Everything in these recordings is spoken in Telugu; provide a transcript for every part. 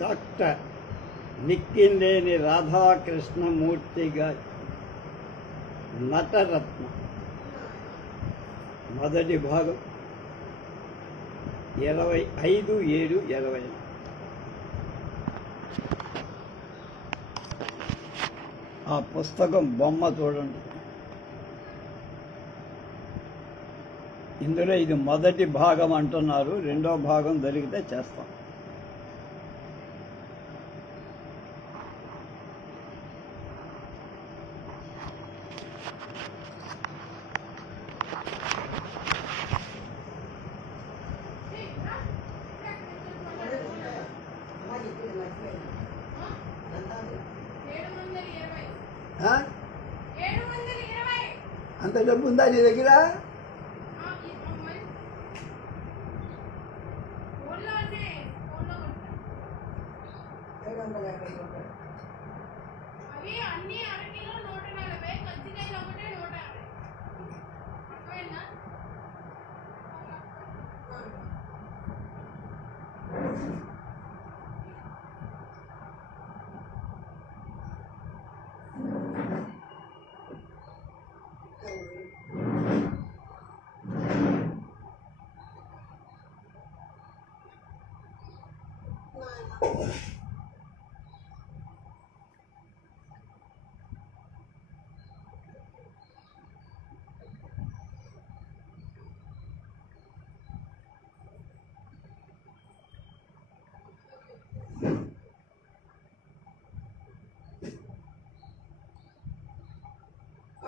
డాక్టర్ నిక్కిందేని రాధాకృష్ణమూర్తి గారి నటరత్న మొదటి భాగం 25/7/20. ఆ పుస్తకం బొమ్మ చూడండి. ఇందులో ఇది మొదటి భాగం అంటున్నారు, రెండో భాగం దొరికితే చేస్తాం. అంత డబ్బు ఉందా నీ దగ్గర?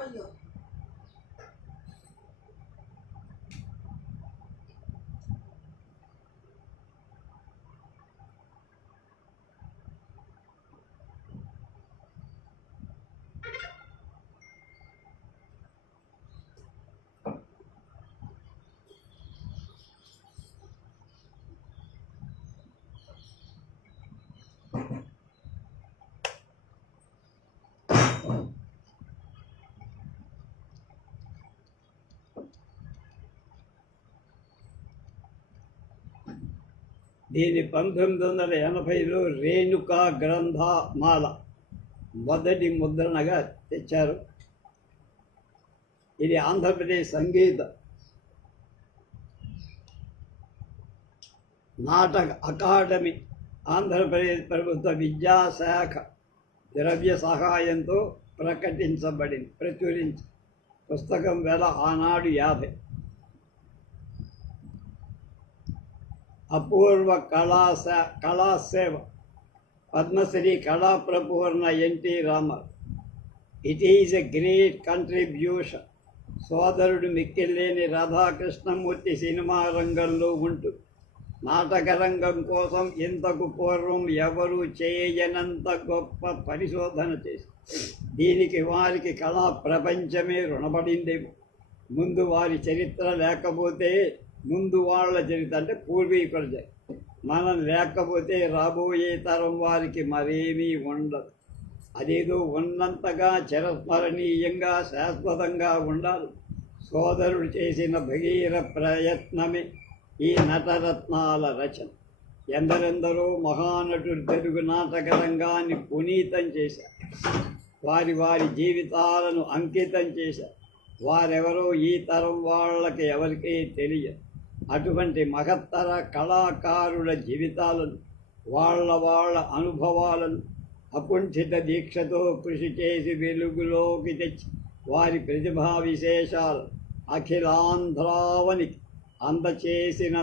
అయ్యో దీని 1980లో రేణుకా గ్రంథమాల మొదటి ముద్రణగా తెచ్చారు. ఇది ఆంధ్రప్రదేశ్ సంగీత నాటక అకాడమీ, ఆంధ్రప్రదేశ్ ప్రభుత్వ విద్యాశాఖ ద్రవ్య సహాయంతో ప్రచురించి పుస్తకం వెల ఆనాడు 50. అపూర్వ కళాసేవ Padmashri Kalaprapoorna NT Ramarao. It is a great contribution. సోదరుడు మిక్కిలేని రాధాకృష్ణమూర్తి సినిమా రంగంలో ఉంటూ నాటక రంగం కోసం ఇంతకు పూర్వం ఎవరూ చేయనంత గొప్ప పరిశోధన చేసి దీనికి వారికి కళా ప్రపంచమే రుణపడిందేమో. ముందు వారి చరిత్ర లేకపోతే, ముందు వాళ్ళ చరిత్ర అంటే పూర్వీకుల చరిత్ర మనం లేకపోతే రాబోయే తరం వారికి మరేమీ ఉండదు. అదేదో ఉన్నంతగా చిరస్మరణీయంగా శాశ్వతంగా ఉండాలి. సోదరుడు చేసిన భగీర ప్రయత్నమే ఈ నటరత్నాల రచన. ఎందరెందరో మహానటులు తెలుగు నాటక రంగాన్ని పునీతం చేశారు, వారి వారి జీవితాలను అంకితం చేశారు. వారెవరో ఈ తరం వాళ్ళకి ఎవరికీ తెలియదు. అటువంటి మహత్తర కళాకారుల జీవితాలను, వాళ్ళ అనుభవాలను అకుంఠిత దీక్షతో కృషి చేసి వెలుగులోకి తెచ్చి వారి ప్రతిభా విశేషాలు అఖిలాంధ్రావనికి అందచేసిన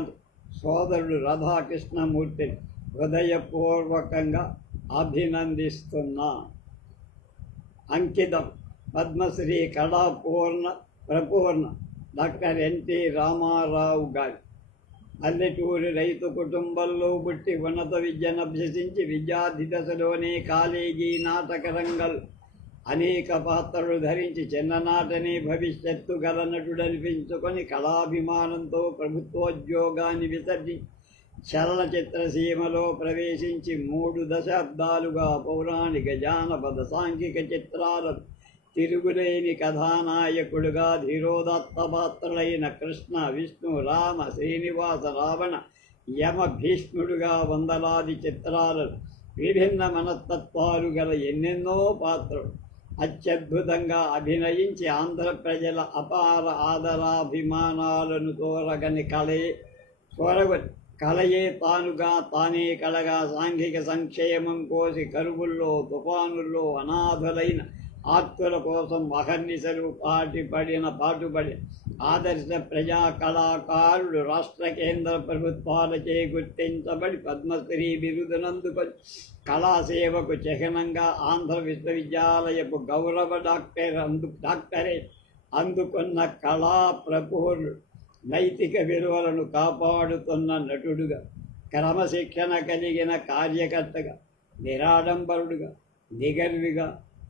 సోదరుడు రాధాకృష్ణమూర్తిని హృదయపూర్వకంగా అభినందిస్తున్నా. అంకితం పద్మశ్రీ ప్రపూర్ణ డాక్టర్ ఎన్టీ రామారావు గారి. పల్లెటూరి రైతు కుటుంబంలో పుట్టి ఉన్నత విద్యను అభ్యసించి విద్యార్థి దశలోనే కాలేజీ నాటక రంగంలో అనేక పాత్రలు ధరించి చిన్ననాటనే భవిష్యత్తు గల నటుడు అనిపించుకొని కళాభిమానంతో ప్రభుత్వోద్యోగాన్ని విసర్జించి చలనచిత్ర సీమలో ప్రవేశించి 3 దశాబ్దాలుగా పౌరాణిక జానపద సాంఘిక చిత్రాలను తిరుగులేని కథానాయకుడుగా ధీరోదత్త పాత్రలైన కృష్ణ, విష్ణు, రామ, శ్రీనివాస, రావణ యమ భీష్ముడుగా వందలాది చిత్రాలను విభిన్న మనస్తత్వాలు గల ఎన్నెన్నో పాత్రలు అత్యద్భుతంగా అభినయించి ఆంధ్ర ప్రజల అపార ఆదరాభిమానాలను కలయే తానుగా తానే కలగా సాంఘిక సంక్షేమం కోసి కరువుల్లో తుఫానుల్లో అనాథలైన ఆత్తుల కోసం అహర్నిశలు పాటుపడి ఆదర్శ ప్రజా కళాకారుడు రాష్ట్ర కేంద్ర ప్రభుత్వాలచే గుర్తించబడి పద్మశ్రీ బిరుదునందుకొని కళాసేవకు చిహ్నంగా ఆంధ్ర విశ్వవిద్యాలయపు గౌరవ డాక్టరేట్ అందుకున్న కళా ప్రపూర్ణుడు నైతిక విలువలను కాపాడుతున్న నటుడుగా క్రమశిక్షణ కలిగిన కార్యకర్తగా నిరాడంబరుడుగా నిగర్విగా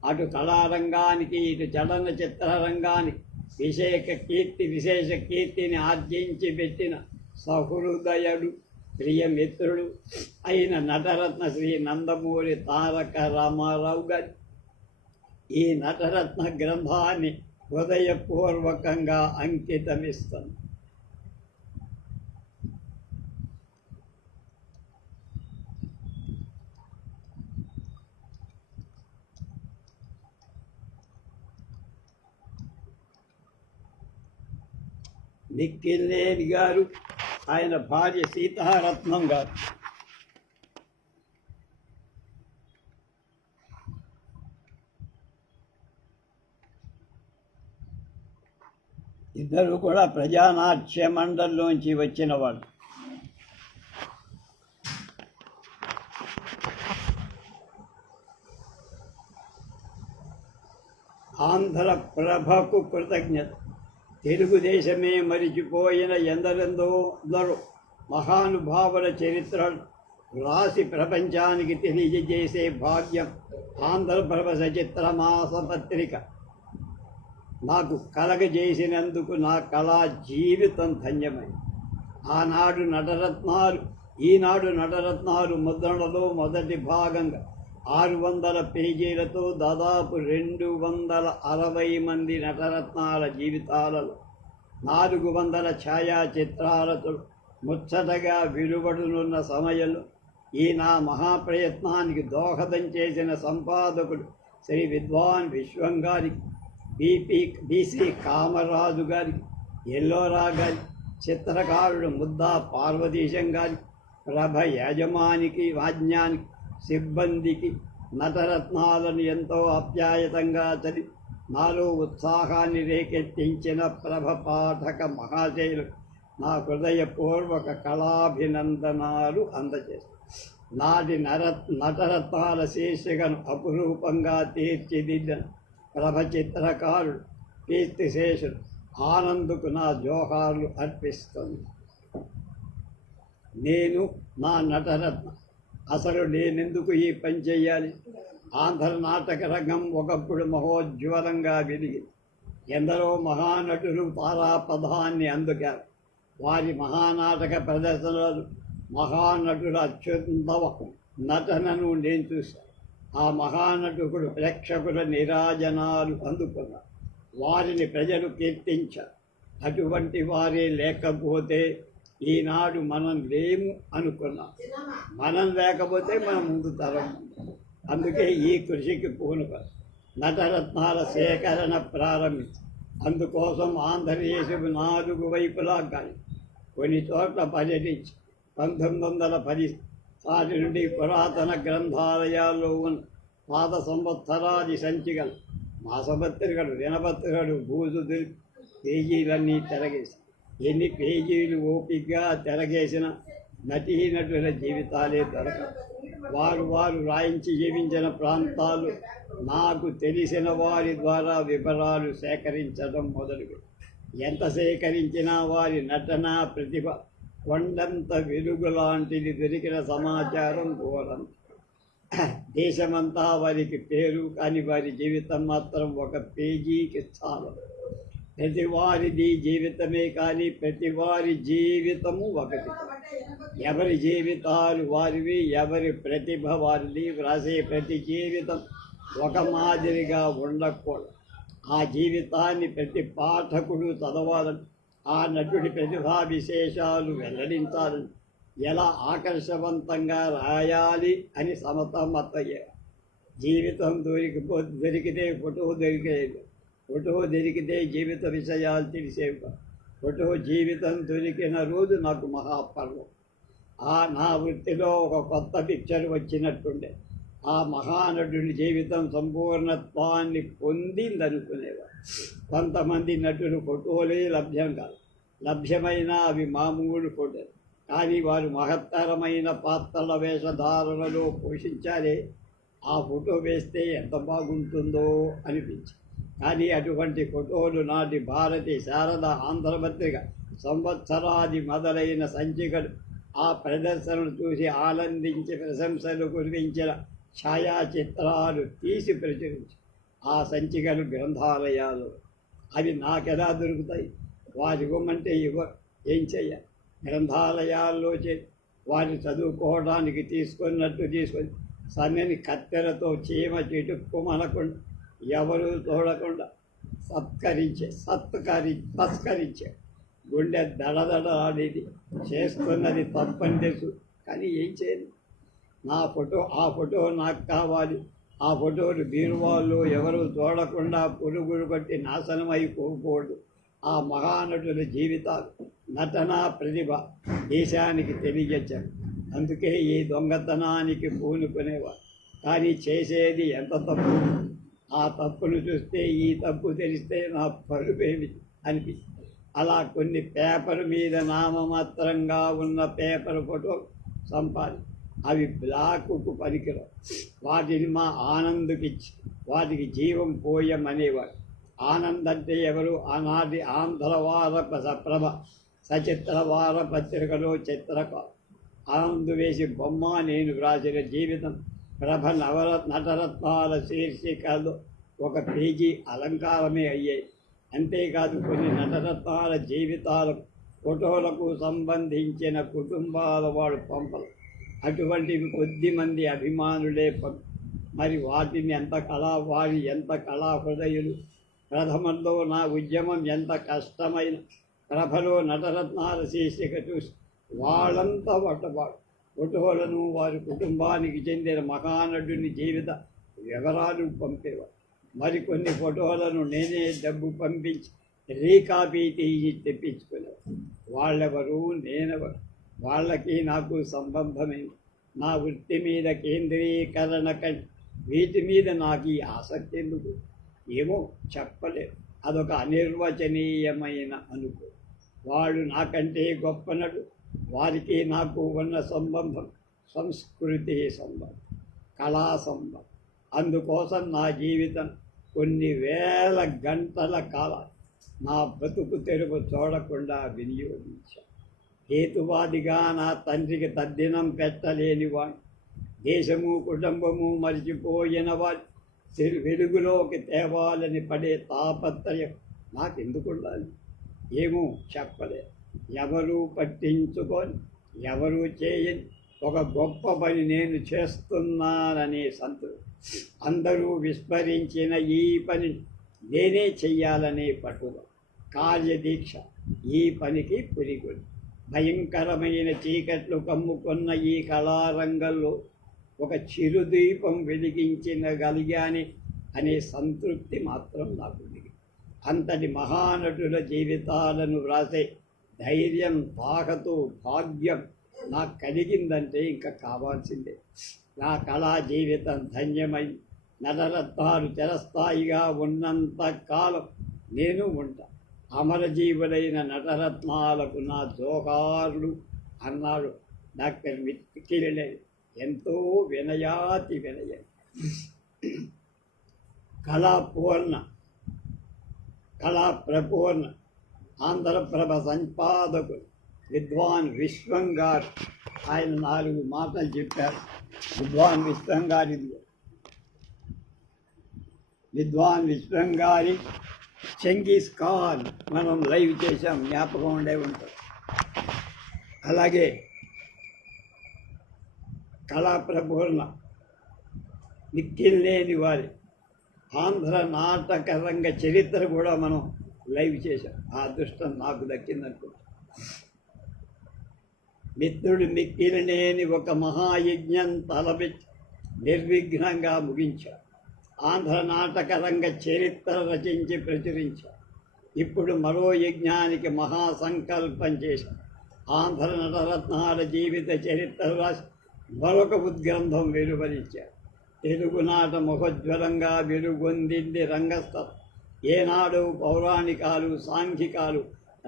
అటు కళారంగానికి ఇటు చలనచిత్ర రంగానికి విశేష కీర్తిని ఆర్జించి పెట్టిన సహృదయుడు ప్రియమిత్రుడు అయిన నటరత్న శ్రీ నందమూరి తారక రామారావు గారి ఈ నటరత్న గ్రంథాన్ని హృదయపూర్వకంగా అంకితమిస్తాను. నిఖిలేని గారు, ఆయన భార్య సీతారత్నం గారు. ఇద్దరు కూడా ప్రజానాట్య మండలిలోంచి వచ్చిన వాళ్ళు. ఆంధ్రప్రభకు కృతజ్ఞత. తెలుగుదేశమే మరిచిపోయిన ఎందరో మహానుభావుల చరిత్రను రాసి ప్రపంచానికి తెలియజేసే భాగ్యం ఆంధ్రప్రభ సచిత్ర మాసపత్రిక నాకు కలగజేసినందుకు నా కళా జీవితం ధన్యమైంది. ఈనాడు నటరత్నాలు ముద్రణలో మొదటి భాగంగా 600 పేజీలతో దాదాపు 260 మంది నటరత్నాల జీవితాలలో 400 ఛాయాచిత్రాలతో ముచ్చటగా వెలువడనున్న సమయంలో ఈ నా మహాప్రయత్నానికి దోహదం చేసిన సంపాదకుడు శ్రీ విద్వాన్ విశ్వం గారికి, బీసీ కామరాజు గారికి, ఎల్లోరా గారి, చిత్రకారుడు ముద్దా పార్వతీశం గారికి, ప్రభ యాజమానికి, వాజ్ఞానికి, సిబ్బందికి, నటరత్నాలను ఎంతో ఆప్యాయతంగా చదివి నాలో ఉత్సాహాన్ని రేకెత్తించిన ప్రభ పాఠక మహాశయులు నా హృదయపూర్వక కళాభినందనాలు అందజేస్తారు. నాటి నటరత్నాల శీర్షికను అపురూపంగా తీర్చిదిద్దిన ప్రభ చిత్రకారుడు కీర్తిశేషుడు ఆనందుకు నా జోహార్లు అర్పిస్తుంది. నేను నా నటరత్న, అసలు నేనెందుకు ఈ పని చెయ్యాలి? ఆంధ్ర నాటక రంగం ఒకప్పుడు మహోజ్వలంగా వెలిగి ఎందరో మహానటులు తారాపదాన్ని అందుకారు. వారి మహానాటక ప్రదర్శనలు, మహానటుల అత్యుత్తమ నటనను నేను చూశాను. ఆ మహానటుడు ప్రేక్షకుల నిరాజనాలు అందుకున్నారు. వారిని ప్రజలు కీర్తించారు. అటువంటి వారే లేకపోతే ఈనాడు మనం లేము అనుకున్నాం. మనం లేకపోతే మనం ముందు తరం. అందుకే ఈ కృషికి పూనుకొని నటరత్నాల సేకరణ ప్రారంభించి అందుకోసం ఆంధ్రదేశం 4 వైపులా కానీ కొన్ని చోట్ల పర్యటించి 1910 సాటి నుండి పురాతన గ్రంథాలయాల్లో ఉన్న పాత సంవత్సరాది సంచికలు, మాసపత్రికలు, దినపత్రికలు, బూజు పేజీలన్నీ తిరగేసి ఎన్ని పేజీలు ఓపికగా తిరగేసిన నటీనటుల జీవితాలే దొరకవు. వారు రాయించి జీవించిన ప్రాంతాలు నాకు తెలిసిన వారి ద్వారా వివరాలు సేకరించడం మొదలుపెట్టి ఎంత సేకరించినా వారి నటన ప్రతిభ కొండంత వెలుగు లాంటిది. దొరికిన సమాచారం ఘోరం. దేశమంతా వారికి పేరు, కానీ వారి జీవితం మాత్రం ఒక పేజీకి చాలదు. ప్రతి వారిది జీవితమే, కానీ ప్రతి వారి జీవితము ఒకటి. ఎవరి జీవితాలు వారివి, ఎవరి ప్రతిభ వారిది. వ్రాసే ప్రతి జీవితం ఒక మాదిరిగా ఉండకూడదు. ఆ జీవితాన్ని ప్రతి పాఠకుడు చదవాలని, ఆ నటుడి ప్రతిభా విశేషాలు వెల్లడించాలని ఎలా ఆకర్షవంతంగా రాయాలి అని సమతమతయ్యే. జీవితం దొరికితే ఫోటో దొరికేది, ఫోటో దొరికితే జీవిత విషయాలు తెలిసేవి. ఫోటో జీవితం దొరికిన రోజు నాకు మహాపర్వం. నా వృత్తిలో ఒక కొత్త పిక్చర్ వచ్చినట్టుండే. ఆ మహానటుడి జీవితం సంపూర్ణత్వాన్ని పొందిందనుకునేవారు. కొంతమంది నటులు ఫోటోలే లభ్యం కాదు, లభ్యమైన అవి మామూలు ఫోటోలు, కానీ వారు మహత్తరమైన పాత్రల వేషధారణలో పోషించారే. ఆ ఫోటో వేస్తే ఎంత బాగుంటుందో అనిపించి. కానీ అటువంటి ఫోటోలు నాటి భారతి, శారద, ఆంధ్రపత్రిక, సంవత్సరాది మొదలైన సంచికలు ఆ ప్రదర్శనలు చూసి ఆనందించి ప్రశంసలు కురిపించిన ఛాయాచిత్రాలు తీసి ప్రచురించి ఆ సంచికలు గ్రంథాలయాలు. అవి నాకెలా దొరుకుతాయి? వారు ఇవ్వమంటే ఏం చెయ్యాలి? గ్రంథాలయాల్లో వారిని చదువుకోవడానికి తీసుకొని సన్నని కత్తెరతో చీమ చిటుక్కుమనకుండా ఎవరు చూడకుండా తస్కరించే గుండె దడదడాడేది. చేస్తున్నది తప్పని తెలుసు, కానీ ఏం చేయను. ఆ ఫోటో నాకు కావాలి. ఆ ఫోటోలు బీరువాళ్ళు ఎవరు చూడకుండా పురుగులు కొట్టి నాశనం అయిపోకూడదు. ఆ మహానటుల జీవితాలు, నటనా ప్రతిభ దేశానికి తెలియజేశారు. అందుకే ఈ దొంగతనానికి పూనుకునేవారు. కానీ చేసేది ఎంత తప్పు. ఆ తప్పును చూస్తే ఈ తప్పు తెలిస్తే నా పరువేమి అనిపిస్తుంది. అలా కొన్ని పేపర్ మీద నామమాత్రంగా ఉన్న పేపర్ ఫోటో సంపాది, అవి బ్లాకుకు పనికిరావు. వాటిని మా ఆనందుకిచ్చి వాటికి జీవం పోయమనేవాడు. ఆనంద్ అంటే ఎవరు? ఆనాటి ఆంధ్రవార ప్రభ సచిత్రవార పత్రికలో చిత్రకారు. ఆనంద్ వేసి బొమ్మ నేను వ్రాసిన జీవితం ప్రభ నటరత్నాల శీర్షికలో ఒక పేజీ అలంకారమే అయ్యాయి. అంతేకాదు కొన్ని నటరత్నాల జీవితాల ఫోటోలకు సంబంధించిన కుటుంబాల వాడు పంపలు. అటువంటివి కొద్దిమంది అభిమానులే మరి వాటిని వారి ఎంత కళా హృదయులు. ప్రథమంలో నా ఉద్యమం ఎంత కష్టమైన ప్రభలో నటరత్నాల శీర్షిక చూసి వాళ్ళంతా పట్టబాడు ఫోటోలను వారి కుటుంబానికి చెందిన మహానటుని జీవిత వివరాలు పంపేవారు. మరికొన్ని ఫోటోలను నేనే డబ్బు పంపించి రీకాపీ తీసి తెప్పించుకునేవారు. వాళ్ళెవరు, నేనెవరు? వాళ్ళకి నాకు సంబంధమేమి? నా వృత్తి మీద కేంద్రీకరణ వీటి మీద నాకు ఈ ఆసక్తి ఎందుకు? ఏమో చెప్పలేదు. అదొక అనిర్వచనీయమైన అనుకో. వాడు నాకంటే గొప్ప నడు. వారికి నాకు ఉన్న సంబంధం సంస్కృతి సంబంధం, కళా సంబంధం. అందుకోసం నా జీవితం కొన్ని వేల గంటల కాలం నా బతుకు తెరువు చూడకుండా వినియోగించాను. హేతువాదిగా నా తండ్రికి తద్దినం పెట్టలేనివాడు, దేశము కుటుంబము మరిచిపోయిన వాడు వెలుగులోకి తేవాలని పడే తాపత్రయం నాకెందుకుండాలి? ఏమో చెప్పలేదు. ఎవరూ పట్టించుకొని ఎవరూ చేయని ఒక గొప్ప పని నేను చేస్తున్నాననే సంతృప్తి, అందరూ విస్మరించిన ఈ పని నేనే చెయ్యాలనే పట్టుదల, కార్యదీక్ష ఈ పనికి పురిగొని భయంకరమైన చీకట్లు కమ్ముకున్న ఈ కళారంగంలో ఒక చిరుదీపం వెలిగించగలిగాని అనే సంతృప్తి మాత్రం నాకు దిగి. అంతటి మహానటుల జీవితాలను వ్రాసే ధైర్యం, తాకతు, భాగ్యం నాకు కలిగిందంటే ఇంకా కావాల్సిందే. నా కళా జీవితం ధన్యమై నటరత్నాలు చిరస్థాయిగా ఉన్నంత కాలం నేను ఉంటా. అమరజీవులైన నటరత్నాలకు నా జోహార్లు అన్నాడు డాక్టర్ మిక్కిలి. ఎంతో వినయాతి వినయం. కళాప్రపూర్ణ ఆంధ్రప్రభ సంపాదకులు విద్వాన్ విశ్వం గారు ఆయన 4 మాటలు చెప్పారు. విద్వాన్ విశ్వం గారి చెంగీస్ ఖాన్ మనం లైవ్ చేసాం, జ్ఞాపకం ఉండే ఉంటుంది. అలాగే కళాప్రపూర్ణ మిక్కిలినేని వారి ఆంధ్ర నాటక రంగ చరిత్ర కూడా మనం లైవ్ చేశాం. ఆ అదృష్టం నాకు దక్కిందనుకో. మిత్రుడు మిక్కిలినేని ఒక మహాయజ్ఞం తలపెట్టి నిర్విఘ్నంగా ముగించాడు. ఆంధ్ర నాటక రంగ చరిత్ర రచించి ప్రచురించాడు. ఇప్పుడు మరో యజ్ఞానికి మహాసంకల్పం చేశాడు. ఆంధ్ర నటరత్నాల జీవిత చరిత్ర రాసి మరొక ఉద్గ్రంథం వెలువరించాడు. తెలుగునాట మహోజ్వలంగా వెలుగొందింది రంగస్థలం. ఏనాడు పౌరాణికాలు, సాంఘికాలు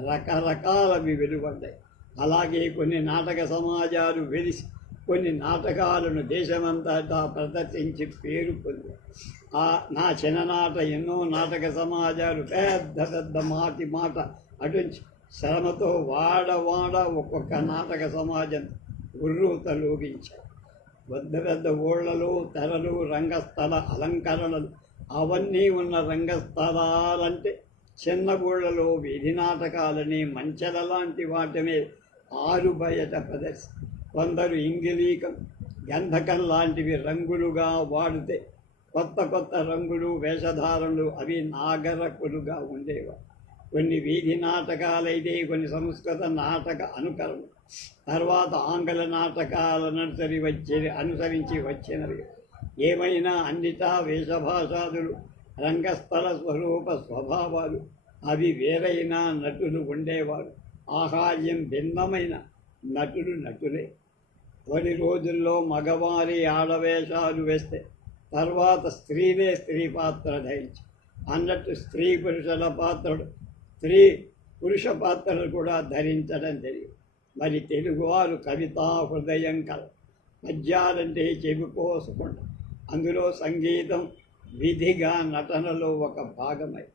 రకరకాలవి వెలువడ్డాయి. అలాగే కొన్ని నాటక సమాజాలు వెలిసి కొన్ని నాటకాలను దేశమంతటా ప్రదర్శించి పేరు పొందాయి. నా చిన్ననాట ఎన్నో నాటక సమాజాలు పెద్ద పెద్ద మాట అటుంచి శ్రమతో వాడ ఒక్కొక్క నాటక సమాజం ఉర్రూతలోగించాయి. పెద్ద పెద్ద ఊళ్ళలో తెరలు, రంగస్థల అలంకరణలు అవన్నీ ఉన్న రంగస్థలాలంటే చిన్న ఊళ్ళలో వీధి నాటకాలని, మంచెల లాంటి వాటినే ఆరు బయట ప్రదర్శన. కొందరు ఇంగిలీకం, గంధకం లాంటివి రంగులుగా వాడితే కొత్త కొత్త రంగులు, వేషధారణలు అవి నాగరకులుగా ఉండేవారు. కొన్ని వీధి నాటకాలైతే కొన్ని సంస్కృత నాటక అనుకరణ, తర్వాత ఆంగ్ల నాటకాలను అనుసరించి వచ్చినవి. ఏమైనా అన్నిటా వేషభాషాదులు, రంగస్థల స్వరూప స్వభావాలు అవి వేరైన నటులు ఉండేవారు. ఆహార్యం భిన్నమైన నటులే. కొన్ని రోజుల్లో మగవారి ఆడవేషాలు వేస్తే తర్వాత స్త్రీలే స్త్రీ పాత్ర ధరించి అన్నట్టు స్త్రీ పురుష పాత్రలు కూడా ధరించడం జరిగింది. మరి తెలుగువారు కవితా హృదయం కల పద్యాలంటే చెవికోసుకుంటారు. అందులో సంగీతం విధిగా నటనలో ఒక భాగమై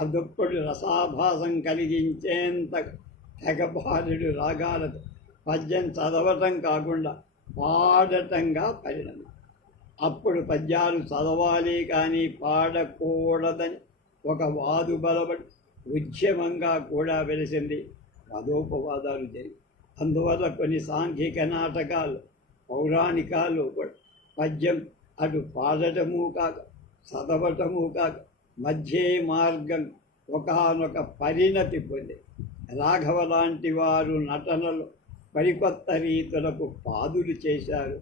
అదొప్పుడు రసాభాసం కలిగించేంత తెగబాలుడు రాగాలతో పద్యం చదవటం కాకుండా పాడటంగా పరిణామం. అప్పుడు పద్యాలు చదవాలి కానీ పాడకూడదని ఒక వాదు బలపడి ఉద్యమంగా కూడా వెలిసింది. వాదోపవాదాలు జరిగి అందువల్ల కొన్ని సాంఘిక నాటకాలు, పౌరాణికాలు కూడా పద్యం అటు పాడటము కాక చదవటము కాక మధ్యే మార్గం ఒకనొక పరిణతి పొంది రాఘవ లాంటి వారు నటనలో పరికొత్త రీతులకు పాదులు చేశారు,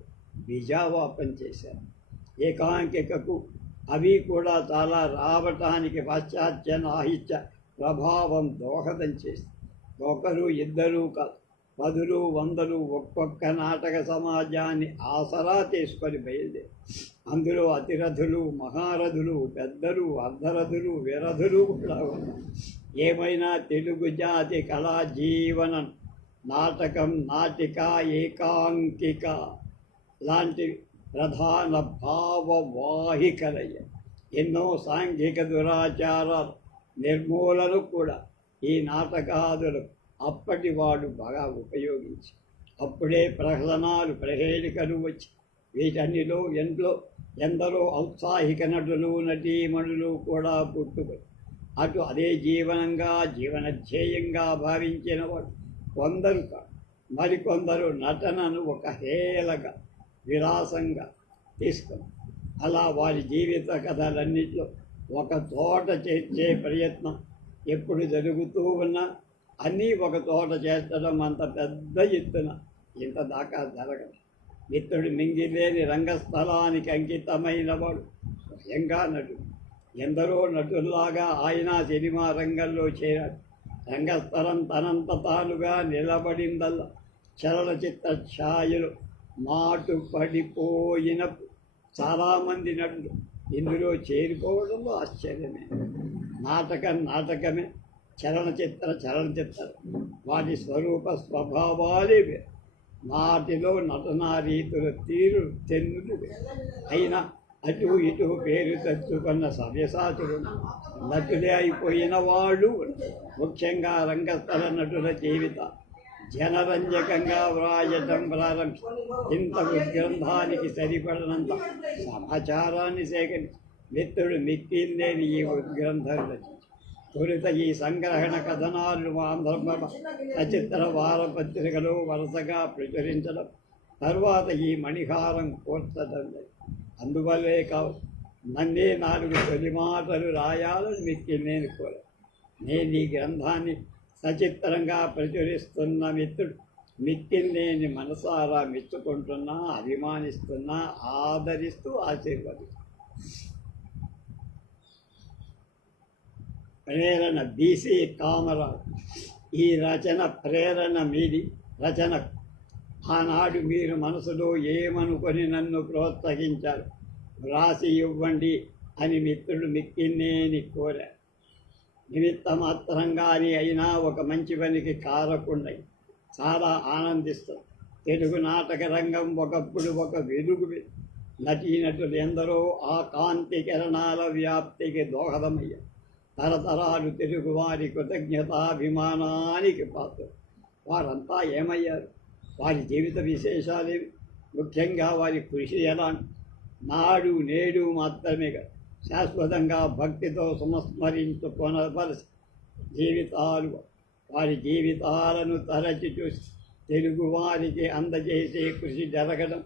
బీజావాపం చేశారు. ఏకాంకికకు అవి కూడా చాలా రావటానికి పాశ్చాత్య సాహిత్య ప్రభావం దోహదం చేసింది. ఒకరు ఇద్దరు కాదు, 10 100 ఒక్కొక్క నాటక సమాజాన్ని ఆసరా తీసుకొని బయలుదేరి అందులో అతిరథులు, మహారథులు, పెద్దలు, అర్ధరథులు, విరథులు కూడా ఉన్నారు. ఏమైనా తెలుగు జాతి కళా జీవనం నాటకం, నాటిక, ఏకాంకిక లాంటి ప్రధాన భావవాహికలయ్య. ఎన్నో సాంఘిక దురాచారాల నిర్మూలన కూడా ఈ నాటకాదులు అప్పటివాడు బాగా ఉపయోగించి అప్పుడే ప్రహసనాలు, ప్రహేళికలు వచ్చి వీటన్నిలో ఎందరో ఔత్సాహిక నటులు, నటీమణులు కూడా పుట్టుకొని అటు అదే జీవనధ్యేయంగా భావించిన వాడు కొందరు కాదు. మరికొందరు నటనను ఒక హేళగా, విలాసంగా తీసుకొని అలా వారి జీవిత కథలన్నింటిలో ఒక చోట చేర్చే ప్రయత్నం ఎప్పుడు జరుగుతూ ఉన్నా అన్నీ ఒక చోట చేర్చడం అంత పెద్ద ఎత్తున ఇంత దాకా జరగదు. మిత్రుడు మింగిలేని రంగస్థలానికి అంకితమైన వాడు స్వయంగా నటుడు. ఎందరో నటుల్లాగా ఆయన సినిమా రంగంలో చేరాడు. రంగస్థలం తనంత తానుగా నిలబడిందల్లా చలనచిత్ర ఛాయలు మాటు పడిపోయినప్పుడు చాలామంది నటులు ఇందులో చేరిపోవడంలో ఆశ్చర్యమే. నాటకమే, చలనచిత్ర వాటి స్వరూప స్వభావాలే వేరు. నాటిలో నటనా రీతుల తీరు తెన్నులు వేరు. అయినా అటు ఇటు పేరు తెచ్చుకున్న సవ్యసాచులు, నటులే అయిపోయిన వాళ్ళు. ముఖ్యంగా రంగస్థల నటుల జీవిత జనరంజకంగా వ్రాయటం ప్రారంభి ఇంత ఉద్గ్రంథానికి సరిపడినంత సమాచారాన్ని సేకరించి మిత్రుడు మిక్కిందేని ఈ ఉద్గ్రంథం రచించి తొలుత ఈ సంగ్రహణ కథనాలు ఆంధ్రప్రభ సచిత్ర వారపత్రికలో వరుసగా ప్రచురించడం, తర్వాత ఈ మణిహారం కోర్చడం. అందువల్లే కావు నన్నే 4 తొలి మాటలు రాయాలని మిక్కిందేని కోరాను. నేను ఈ గ్రంథాన్ని సచిత్రంగా ప్రచురిస్తున్న మిత్రుడు మిక్కిందేని మనసారా మెచ్చుకుంటున్నా, అభిమానిస్తున్నా, ఆదరిస్తూ ఆశీర్వదిస్తున్నా. ప్రేరణ బీసీ కామరాజ్. ఈ రచన ప్రేరణ మీది రచన. ఆనాడు మీరు మనసులో ఏమనుకొని నన్ను ప్రోత్సహించారు. వ్రాసి ఇవ్వండి అని మిత్రుడు మిక్కిన్నేని కోరారు. నిమిత్త మాత్రంగాని అయినా ఒక మంచి పనికి కారకుండై చాలా ఆనందిస్తాం. తెలుగు నాటక రంగం ఒకప్పుడు ఒక వెలుగు. నటీనటులు ఎందరో ఆ కాంతి కిరణాల వ్యాప్తికి దోహదమయ్యారు. తరతరాలు తెలుగువారి కృతజ్ఞతాభిమానానికి పాత్ర. వారంతా ఏమయ్యారు? వారి జీవిత విశేషాలేవి? ముఖ్యంగా వారి కృషి ఎలాంటి? నాడు నేడు మాత్రమే శాశ్వతంగా భక్తితో సంస్మరించుకొనవలసి జీవితాలు. వారి జీవితాలను తరచి చూసి తెలుగువారికి అందజేసే కృషి జరగడం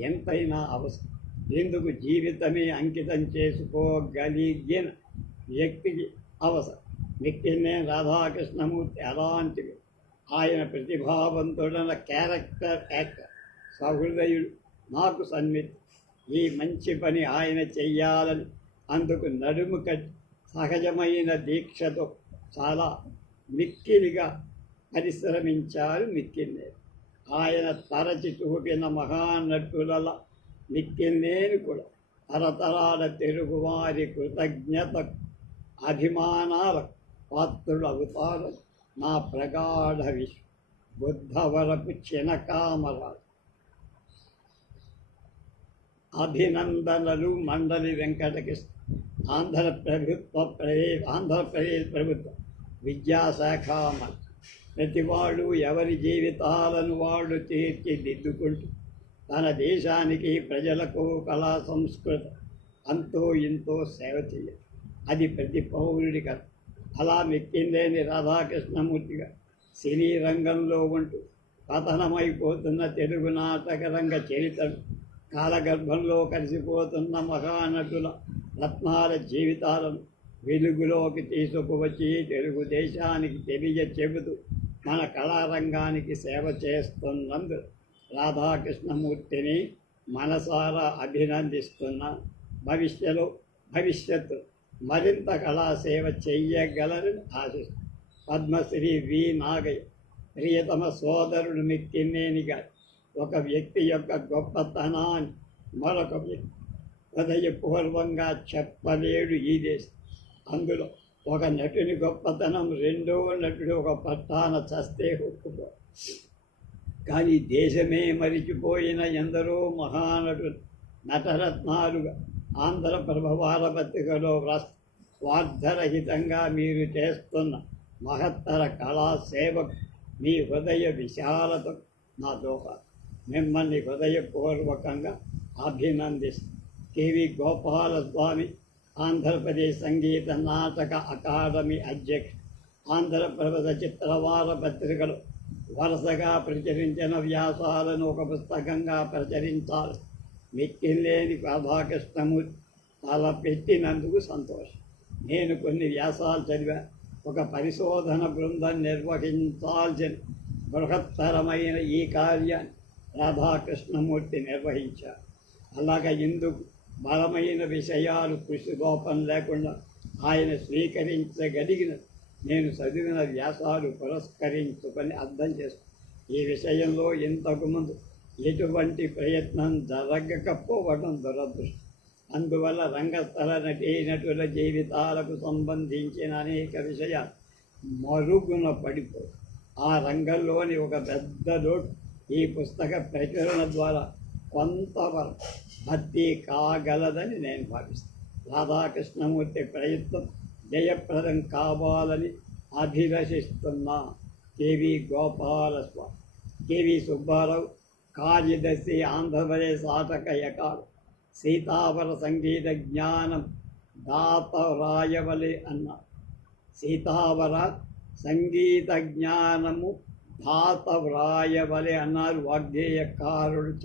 ఎంతైనా అవసరం. ఎందుకు జీవితమే అంకితం చేసుకోగలిగిన వ్యక్తికి అవసరం. మిక్కిన్నేని రాధాకృష్ణమూర్తి అలాంటివి. ఆయన ప్రతిభావంతుడైన క్యారెక్టర్ యాక్టర్, సహృదయుడు, నాకు సన్నిధి. ఈ మంచి పని ఆయన చెయ్యాలని అందుకు నడుము కట్టి సహజమైన దీక్షతో చాలా మిక్కిలిగా పరిశ్రమించారు మిక్కిన్నేని. ఆయన తరచి చూపిన మహానటుల మిక్కిన్నేని కూడా తరతరాల తెలుగువారి కృతజ్ఞత అభిమానాల పాత్రులు అవుతారు. నా ప్రగాఢ విశ్వ. బుద్ధవరపు చినకామరాజు. అభినందనలు మండలి వెంకటకృష్ణ. ఆంధ్రప్రదేశ్ ప్రభుత్వ విద్యాశాఖ మంత్రి. ప్రతివాడు ఎవరి జీవితాలను వాళ్ళు తీర్చిదిద్దుకుంటూ తన దేశానికి, ప్రజలకు కళా సంస్కృతి అంతో ఇంతో సేవ చేయాలి. అది ప్రతి పౌరుడి కథ. అలా మిక్కిందేని రాధాకృష్ణమూర్తిగా సినీ రంగంలో ఉంటూ పతనమైపోతున్న తెలుగు నాటక రంగ చరిత్రను, కాలగర్భంలో కలిసిపోతున్న మహానటుల రత్నాల జీవితాలను వెలుగులోకి తీసుకువచ్చి తెలుగుదేశానికి చెబుతూ మన కళారంగానికి సేవ చేస్తున్నందు రాధాకృష్ణమూర్తిని మనసారా అభినందిస్తున్నా. భవిష్యత్తు మరింత కళాసేవ చెయ్యగలరని ఆశిస్తూ పద్మశ్రీ వి నాగయ్య. ప్రియతమ సోదరుడు మిక్కిన్నేని గారు ఒక వ్యక్తి యొక్క గొప్పతనాన్ని మరొక వ్యక్తి హృదయపూర్వంగా చెప్పలేడు ఈ దేశం. అందులో ఒక నటుని గొప్పతనం రెండో నటుడు ఒక పట్టాన చస్తే ఒప్పుకో. కానీ దేశమే మరిచిపోయిన ఎందరో మహానటులు, నటరత్నాలుగా ఆంధ్రప్రభ వారపత్రికలో స్వార్థరహితంగా మీరు చేస్తున్న మహత్తర కళాసేవకు మీ హృదయ విశాలత నా దోహాలు. మిమ్మల్ని హృదయపూర్వకంగా అభినందిస్తాను. కెవి గోపాలస్వామి, ఆంధ్రప్రదేశ్ సంగీత నాటక అకాడమీ అధ్యక్షుడు. ఆంధ్రప్రభ చిత్రవార పత్రికలో వరుసగా ప్రచురించిన వ్యాసాలను ఒక పుస్తకంగా ప్రచురించాలి. మిక్కిన్నేని రాధాకృష్ణమూర్తి తలపెట్టినందుకు సంతోషం. నేను కొన్ని వ్యాసాలు చదివా. ఒక పరిశోధన బృందం నిర్వహించాల్సిన బృహత్తరమైన ఈ కార్యాన్ని రాధాకృష్ణమూర్తి నిర్వహించారు. అలాగే ఇందుకు బలమైన విషయాలు కృషి లోపం లేకుండా ఆయన స్వీకరించగలిగిన నేను చదివిన వ్యాసాలు పురస్కరించుకొని అర్థం చేస్తాను. ఈ విషయంలో ఇంతకుముందు ఎటువంటి ప్రయత్నం జరగకపోవడం దురదృష్టం. అందువల్ల రంగస్థల నటీనటుల జీవితాలకు సంబంధించిన అనేక విషయాలు మరుగున పడిపోయి ఆ రంగంలోని ఒక పెద్ద లోటు ఈ పుస్తక ప్రచురణ ద్వారా కొంతవరకు భర్తీ కాగలదని నేను భావిస్తాను. రాధాకృష్ణమూర్తి ప్రయత్నం జయప్రదం కావాలని అభిలషిస్తున్నా. కెవి గోపాలస్వామి. కెవి సుబ్బారావు, కార్యదర్శి, ఆంధ్రప్రదేశ్ నాటక అకాడమీ. సీతావర సంగీత జ్ఞానం దాత వ్రాయవలే అన్నారు. సీతావర సంగీత జ్ఞానము దాత వ్రాయవలే అన్నారు వాగ్గేయకారుడు.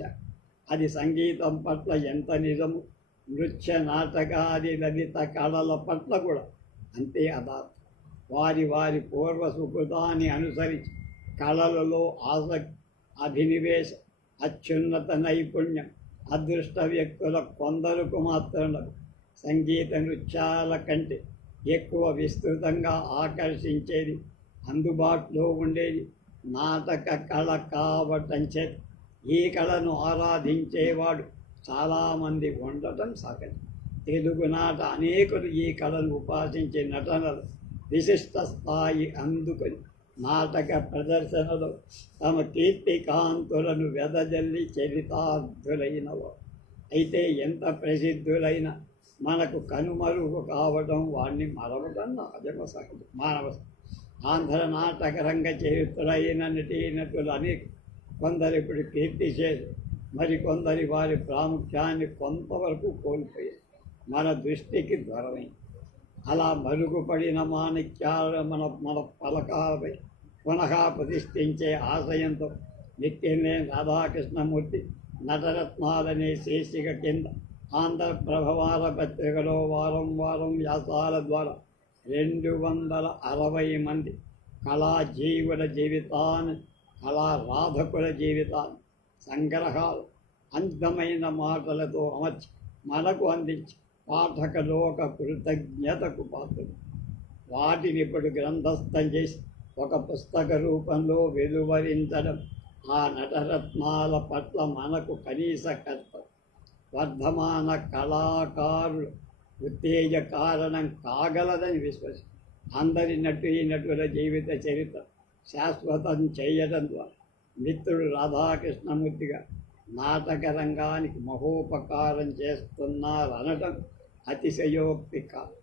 అది సంగీతం పట్ల ఎంత నిజము, నృత్య నాటకాది లలిత కళల పట్ల కూడా అంతే వారి వారి పూర్వ సుకృతాన్ని అనుసరించి కళలలో ఆసక్తి అభినివేశ అత్యున్నత నైపుణ్యం అదృష్ట వ్యక్తుల కొందరుకు మాత్రమే సంగీత నృత్యాల కంటే ఎక్కువ విస్తృతంగా ఆకర్షించేది అందుబాటులో ఉండేది నాటక కళ కావటం చేత ఈ కళను ఆరాధించేవాడు చాలామంది ఉండటం సహజం. తెలుగునాట అనేకులు ఈ కళను ఉపాసించే నటనలు విశిష్ట స్థాయి అందుకొని నాటక ప్రదర్శనలో తమ కీర్తికాంతులను వెదజల్లి చరితార్థులైనవో. అయితే ఎంత ప్రసిద్ధులైన మనకు కనుమరుగు కావడం వాడిని మరవడం సహజం మానవ. ఆంధ్ర నాటక రంగ చరిత్రులైన నటీనటులు అనేక కొందరు ఇప్పుడు కీర్తి చేసి మరికొందరి వారి ప్రాముఖ్యాన్ని కొంతవరకు కోల్పోయారు, మన దృష్టికి దూరమైంది. అలా మరుగుపడిన మాణిక్యాలను మన పలకాలపై పునః ప్రతిష్ఠించే ఆశయంతో నిత్యనే రాధాకృష్ణమూర్తి నటరత్నాలనే శీర్షిక కింద ఆంధ్రప్రభ వారపత్రికలో వారం వారం వ్యాసాల ద్వారా 260 మంది కళాజీవుల జీవితాన్ని, కళారాధకుల జీవితాన్ని సంగ్రహాలు అందమైన మాటలతో అమర్చి మనకు అందించి పాఠకలోక కృతజ్ఞతకు పాత్రలు. వాటిని ఇప్పుడు గ్రంథస్థం చేసి ఒక పుస్తక రూపంలో వెలువరించడం ఆ నటరత్నాల పట్ల మనకు కనీస కర్తవ్యం. వర్ధమాన కళాకారులు ఉత్తేజ కారణం కాగలదని విశ్వసి అందరి నటుల జీవిత చరిత్ర శాశ్వతం చేయడం ద్వారా మిత్రుడు రాధాకృష్ణమూర్తిగా నాటక రంగానికి మహోపకారం చేస్తున్నారనటం అతిశయోక్తి కాదు.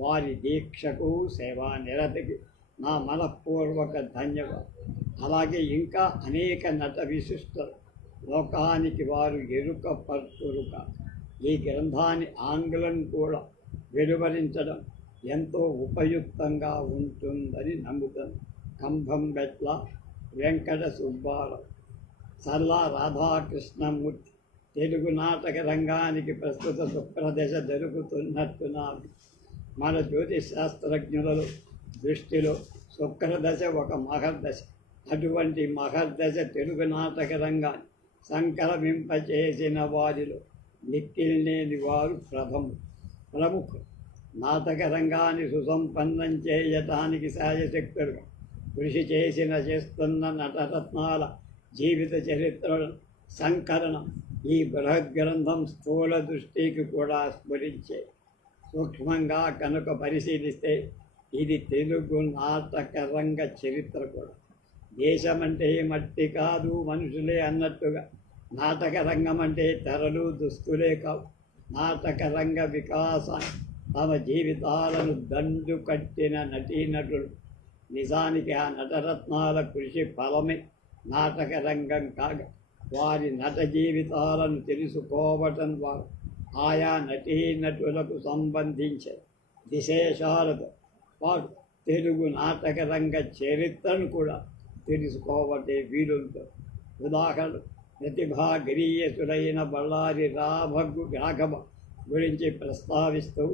వారి దీక్షకు సేవా నిరతికి నా మనఃపూర్వక ధన్యవాదాలు. అలాగే ఇంకా అనేక నట విశిష్టలు లోకానికి వారు ఎరుకపరుతురు కాదు. ఈ గ్రంథాన్ని ఆంగ్లం కూడా వెలువరించడం ఎంతో ఉపయుక్తంగా ఉంటుందని నమ్ముతాను. కంభంబెట్ల వెంకట సుబ్బారావు, సల్లా రాధాకృష్ణమూర్తి తెలుగు నాటక రంగానికి ప్రస్తుత శుక్రదశ జరుగుతున్నట్టున్నారు. మన జ్యోతిష్ శాస్త్రజ్ఞులలో దృష్టిలో శుక్రదశ ఒక మహర్దశ. అటువంటి మహర్దశ తెలుగు నాటక రంగాన్ని సంక్రమింపచేసిన వారిలో నిఖిల్నేని వారు ప్రముఖులు. నాటక రంగాన్ని సుసంపన్నం చేయటానికి సాయశక్తులుగా కృషి చేస్తున్న నటరత్నాల జీవిత చరిత్రల సంకలనం ఈ బృహద్గ్రంథం స్థూల దృష్టికి కూడా స్ఫురించే. సూక్ష్మంగా కనుక పరిశీలిస్తే ఇది తెలుగు నాటక రంగ చరిత్ర కూడా. దేశమంటే మట్టి కాదు మనుషులే అన్నట్టుగా నాటక రంగం అంటే తెరలు దుస్తులే కావు. నాటక రంగ వికాసాన్ని తమ జీవితాలను దండు కట్టిన నటీనటులు. నిజానికి ఆ నటరత్నాల కృషి ఫలమే నాటక రంగం కాగా వారి నట జీవితాలను తెలుసుకోవటం ద్వారా ఆయా నటీనటులకు సంబంధించిన విశేషాలతో పాటు తెలుగు నాటక రంగ చరిత్రను కూడా తెలుసుకోవటే వీలుంటుంది. ఉదాహరణ ప్రతిభాగరీయసుడైన బళ్ళారి రాఘవ గురించి ప్రస్తావిస్తూ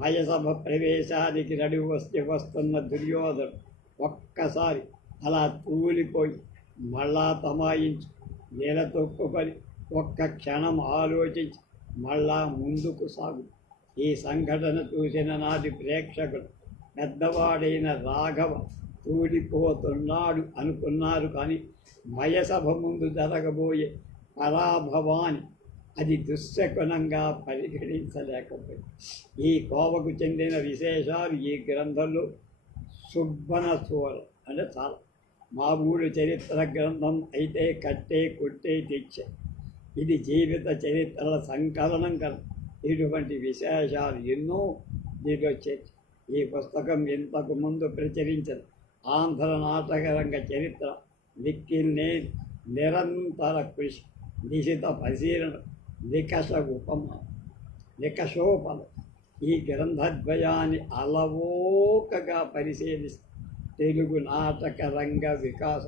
మయసభ ప్రవేశానికి నడువు వస్తున్న దుర్యోధను ఒక్కసారి అలా తూలిపోయి మళ్ళా తమాయించి నేలతొక్కుకొని ఒక్క క్షణం ఆలోచించి మళ్ళా ముందుకు సాగు. ఈ సంఘటన చూసిన నాటి ప్రేక్షకులు పెద్దవాడైన రాఘవ తూలిపోతున్నాడు అనుకున్నారు, కానీ మయసభ ముందు జరగబోయే పరాభవాన్ని అది దుశ్శకునంగా పరిగణించలేకపోయింది. ఈ కోవకు చెందిన విశేషాలు ఈ గ్రంథంలో సుబ్బన సూర అంటే చాలా మామూలు చరిత్ర గ్రంథం అయితే కట్టే కొట్టే తెచ్చే. ఇది జీవిత చరిత్రల సంకలనం కదా. ఇటువంటి విశేషాలు ఎన్నో దీంట్లో చేర్చి ఈ పుస్తకం ఇంతకు ముందు ప్రచురించిన ఆంధ్ర నాటక రంగ చరిత్ర నిఖిల్నే నిరంతర కృషి, నిశిత పరిశీలన, నికషోపలం ఈ గ్రంథద్వయాన్ని అలవోకగా పరిశీలిస్తే తెలుగు నాటక రంగ వికాస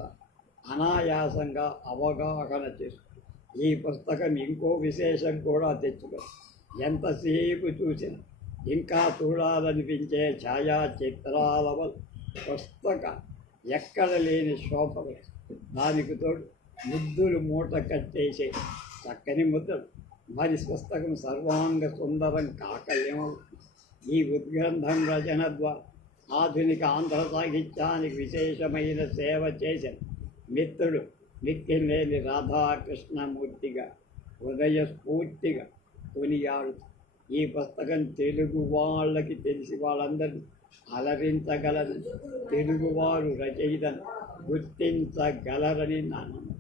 అనాయాసంగా అవగాహన చేస్తుంది. ఈ పుస్తకం ఇంకో విశేషం కూడా తెచ్చుకొని ఎంతసేపు చూసినా ఇంకా చూడాలనిపించే ఛాయాచిత్రాల వల్ల పుస్తక ఎక్కడ లేని శోభ. దానికి తోడు ముద్దులు మూట కట్టేసే చక్కని ముద్రలు మరి పుస్తకం సర్వాంగ సుందరం కాకలేమో. ఈ ఉద్గ్రంథం రచన ద్వారా ఆధునిక ఆంధ్ర సాహిత్యానికి విశేషమైన సేవ చేసిన మిత్రుడు మిక్కిలేని రాధాకృష్ణమూర్తిగా హృదయస్ఫూర్తిగా కొనియాడు. ఈ పుస్తకం తెలుగు వాళ్ళకి తెలిసి వాళ్ళందరినీ అలరించగలరని, తెలుగువారు రచయితను గుర్తించగలరని నా నమ్మకం.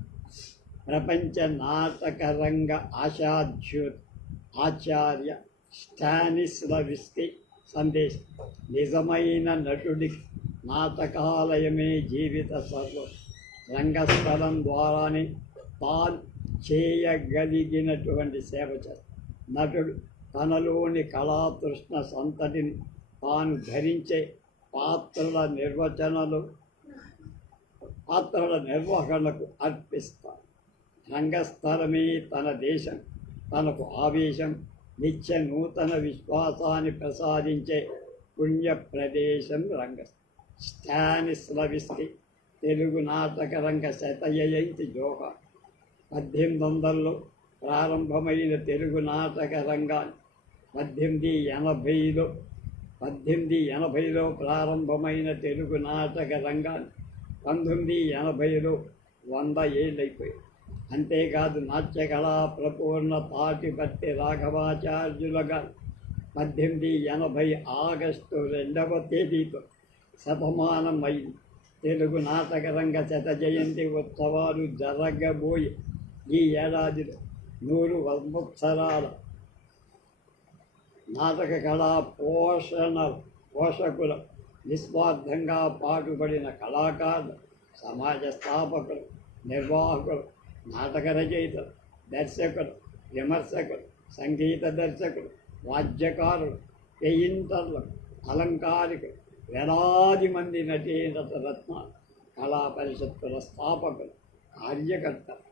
ప్రపంచ నాటక రంగ ఆశాధ్యుత్ ఆచార్య స్టానిస్లవిస్కీ సందేశం. నిజమైన నటుడికి నాటకాలయమే జీవిత సర్వం. రంగస్థలం ద్వారానే తాను చేయగలిగినటువంటి సేవ చేస్తాడు. నటుడు తనలోని కళాతృష్ణ సంతటిని తాను ధరించే పాత్రల నిర్వహణకు అర్పిస్తాడు. రంగస్థలమే తన దేశం, తనకు ఆవేశం, నిత్య నూతన విశ్వాసాన్ని ప్రసాదించే పుణ్య ప్రదేశం రంగస్థలం. స్టానిస్లవిస్కీ తెలుగు నాటక రంగ శతజయంతి జోహార్. 1800లో ప్రారంభమైన తెలుగు నాటక రంగాన్ని 1880లో ప్రారంభమైన తెలుగు నాటక రంగాన్ని 1980లో 100 ఏళ్ళైపోయాయి. అంతేకాదు నాట్యకళా ప్రపూర్ణ తాటిపత్తి రాఘవాచార్యుల గారు 1880 ఆగస్టు 2వ తేదీతో శతమానం అయింది. తెలుగు నాటక రంగ శత జయంతి ఉత్సవాలు జరగబోయే ఈ ఏడాదిలో 100 సంవత్సరాల నాటక కళా పోషకుల నిస్వార్థంగా పాటుపడిన కళాకారులు, సమాజ స్థాపకులు, నిర్వాహకులు, నాటక రచయితలు, దర్శకులు, విమర్శకులు, సంగీత దర్శకులు, వాద్యకారులు, పెయింటర్లు, అలంకారికులు, వేలాది మంది నటీనట రత్నాలు, కళా పరిషత్తుల స్థాపకులు, కార్యకర్తలు,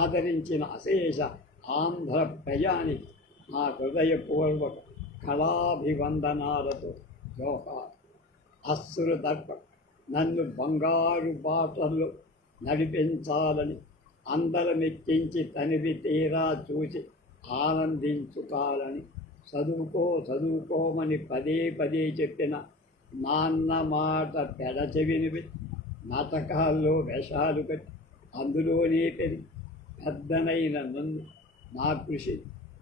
ఆదరించిన అశేష ఆంధ్ర ప్రజానికి నా హృదయపూర్వక కళాభివందనాలతో జోహార్. అశ్రు దర్పం నన్ను బంగారు బాటల్లో నడిపించాలని, అందరమెక్కించి తనివి తీరా చూసి ఆనందించుకోవాలని, చదువుకోమని పదే చెప్పిన నాన్న మాట పెడచెవినివి నాటకాల్లో వేషాలు కట్టి అందులోనే పెరిగి పెద్దనైన నన్ను నా కృషి,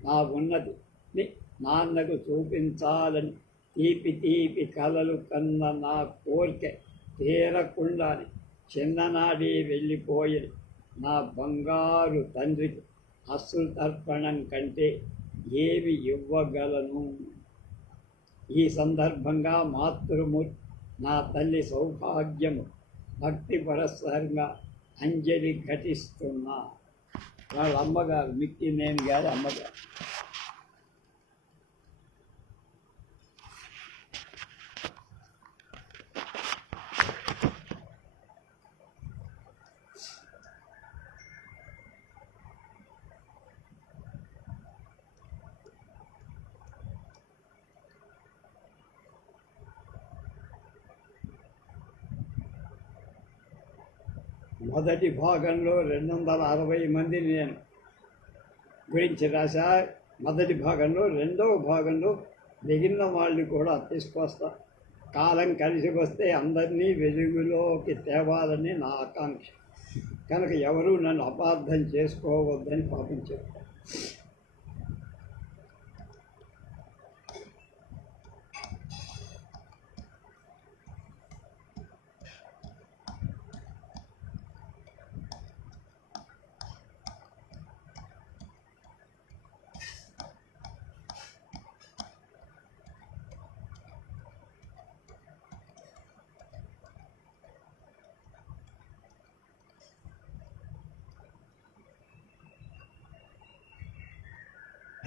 నా ఉన్నతిని నాన్నకు చూపించాలని తీపి కలలు కన్న నా కోరిక తీరకుండానే చిన్ననాడే వెళ్ళిపోయిన నా బంగారు తండ్రికి అశ్రుతర్పణం కంటే ఏమి ఇవ్వగలను? ఈ సందర్భంగా మాతృమూర్తి నా తల్లి సౌభాగ్యము భక్తి పరస్పరంగా అంజలి ఘటిస్తున్నా. వాళ్ళ అమ్మగారు మిక్కినేని గారి అమ్మగారు. మొదటి భాగంలో 260 మందిని నేను గురించి రాశా. మొదటి భాగంలో, రెండవ భాగంలో మిగిలిన వాళ్ళు కూడా తీసుకొస్తా. కాలం కలిసి వస్తే అందరినీ వెలుగులోకి తేవాలని నా ఆకాంక్ష. కనుక ఎవరూ నన్ను అపార్థం చేసుకోవద్దని పాపం చెప్తాను.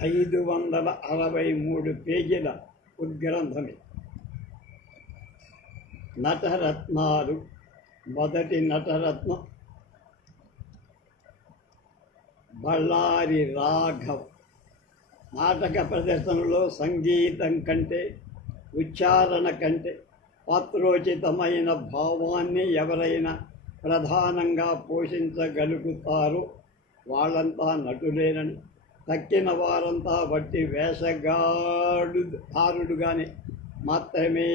ఐదు 563 పేజీల ఉద్గ్రంథమే. నటరత్నాలు. మొదటి నటరత్నం బళ్ళారి రాఘవ్. నాటక ప్రదర్శనలో సంగీతం కంటే, ఉచ్చారణ కంటే పాత్రోచితమైన భావాన్ని ఎవరైనా ప్రధానంగా పోషించగలుగుతారో వాళ్ళంతా నటులేనని, తక్కిన వారంతా వట్టి వేషగాడుదారుడుగానే మాత్రమే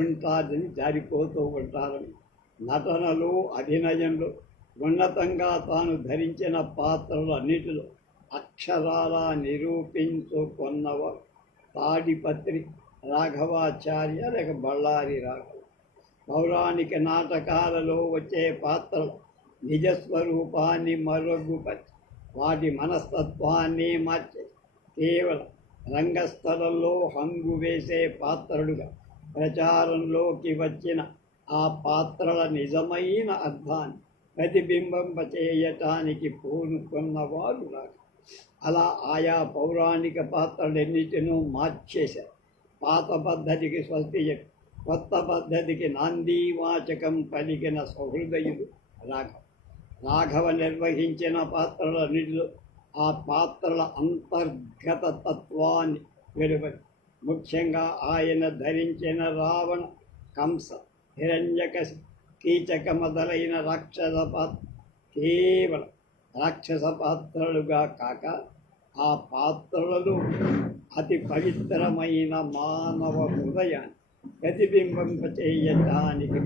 ఉంటారని జారిపోతూ ఉంటారని, నటనలో అభినయంలో ఉన్నతంగా తాను ధరించిన పాత్రలన్నిటిలో అక్షరాలా నిరూపించుకున్నవారు తాడిపత్రి రాఘవాచార్య లేక బళ్ళారి రాఘవ. పౌరాణిక నాటకాలలో వచ్చే పాత్రలు నిజస్వరూపాన్ని మరుగుపరిచి వాటి మనస్తత్వాన్ని మార్చే కేవలం రంగస్థలంలో హంగు వేసే పాత్రలుగా ప్రచారంలోకి వచ్చిన ఆ పాత్రల నిజమైన అర్థాన్ని ప్రతిబింబింపచేయటానికి పూనుకున్నవారు రాదు. అలా ఆయా పౌరాణిక పాత్రలన్నిటినూ మార్చేశారు. పాత పద్ధతికి స్వస్తి చెప్పి కొత్త పద్ధతికి నాందీవాచకం పలికిన సహృదయుడు రాఘవ నిర్వహించిన పాత్రలన్నిటిలో ఆ పాత్రల అంతర్గత తత్వాన్ని వెలువరి, ముఖ్యంగా ఆయన ధరించిన రావణ, కంస, హిరణ్యకశి, కీచక మొదలైన కేవలం రాక్షస పాత్రలుగా కాక ఆ పాత్రలలో అతి పవిత్రమైన మానవ హృదయాన్ని ప్రతిబింబింపచేయటానికి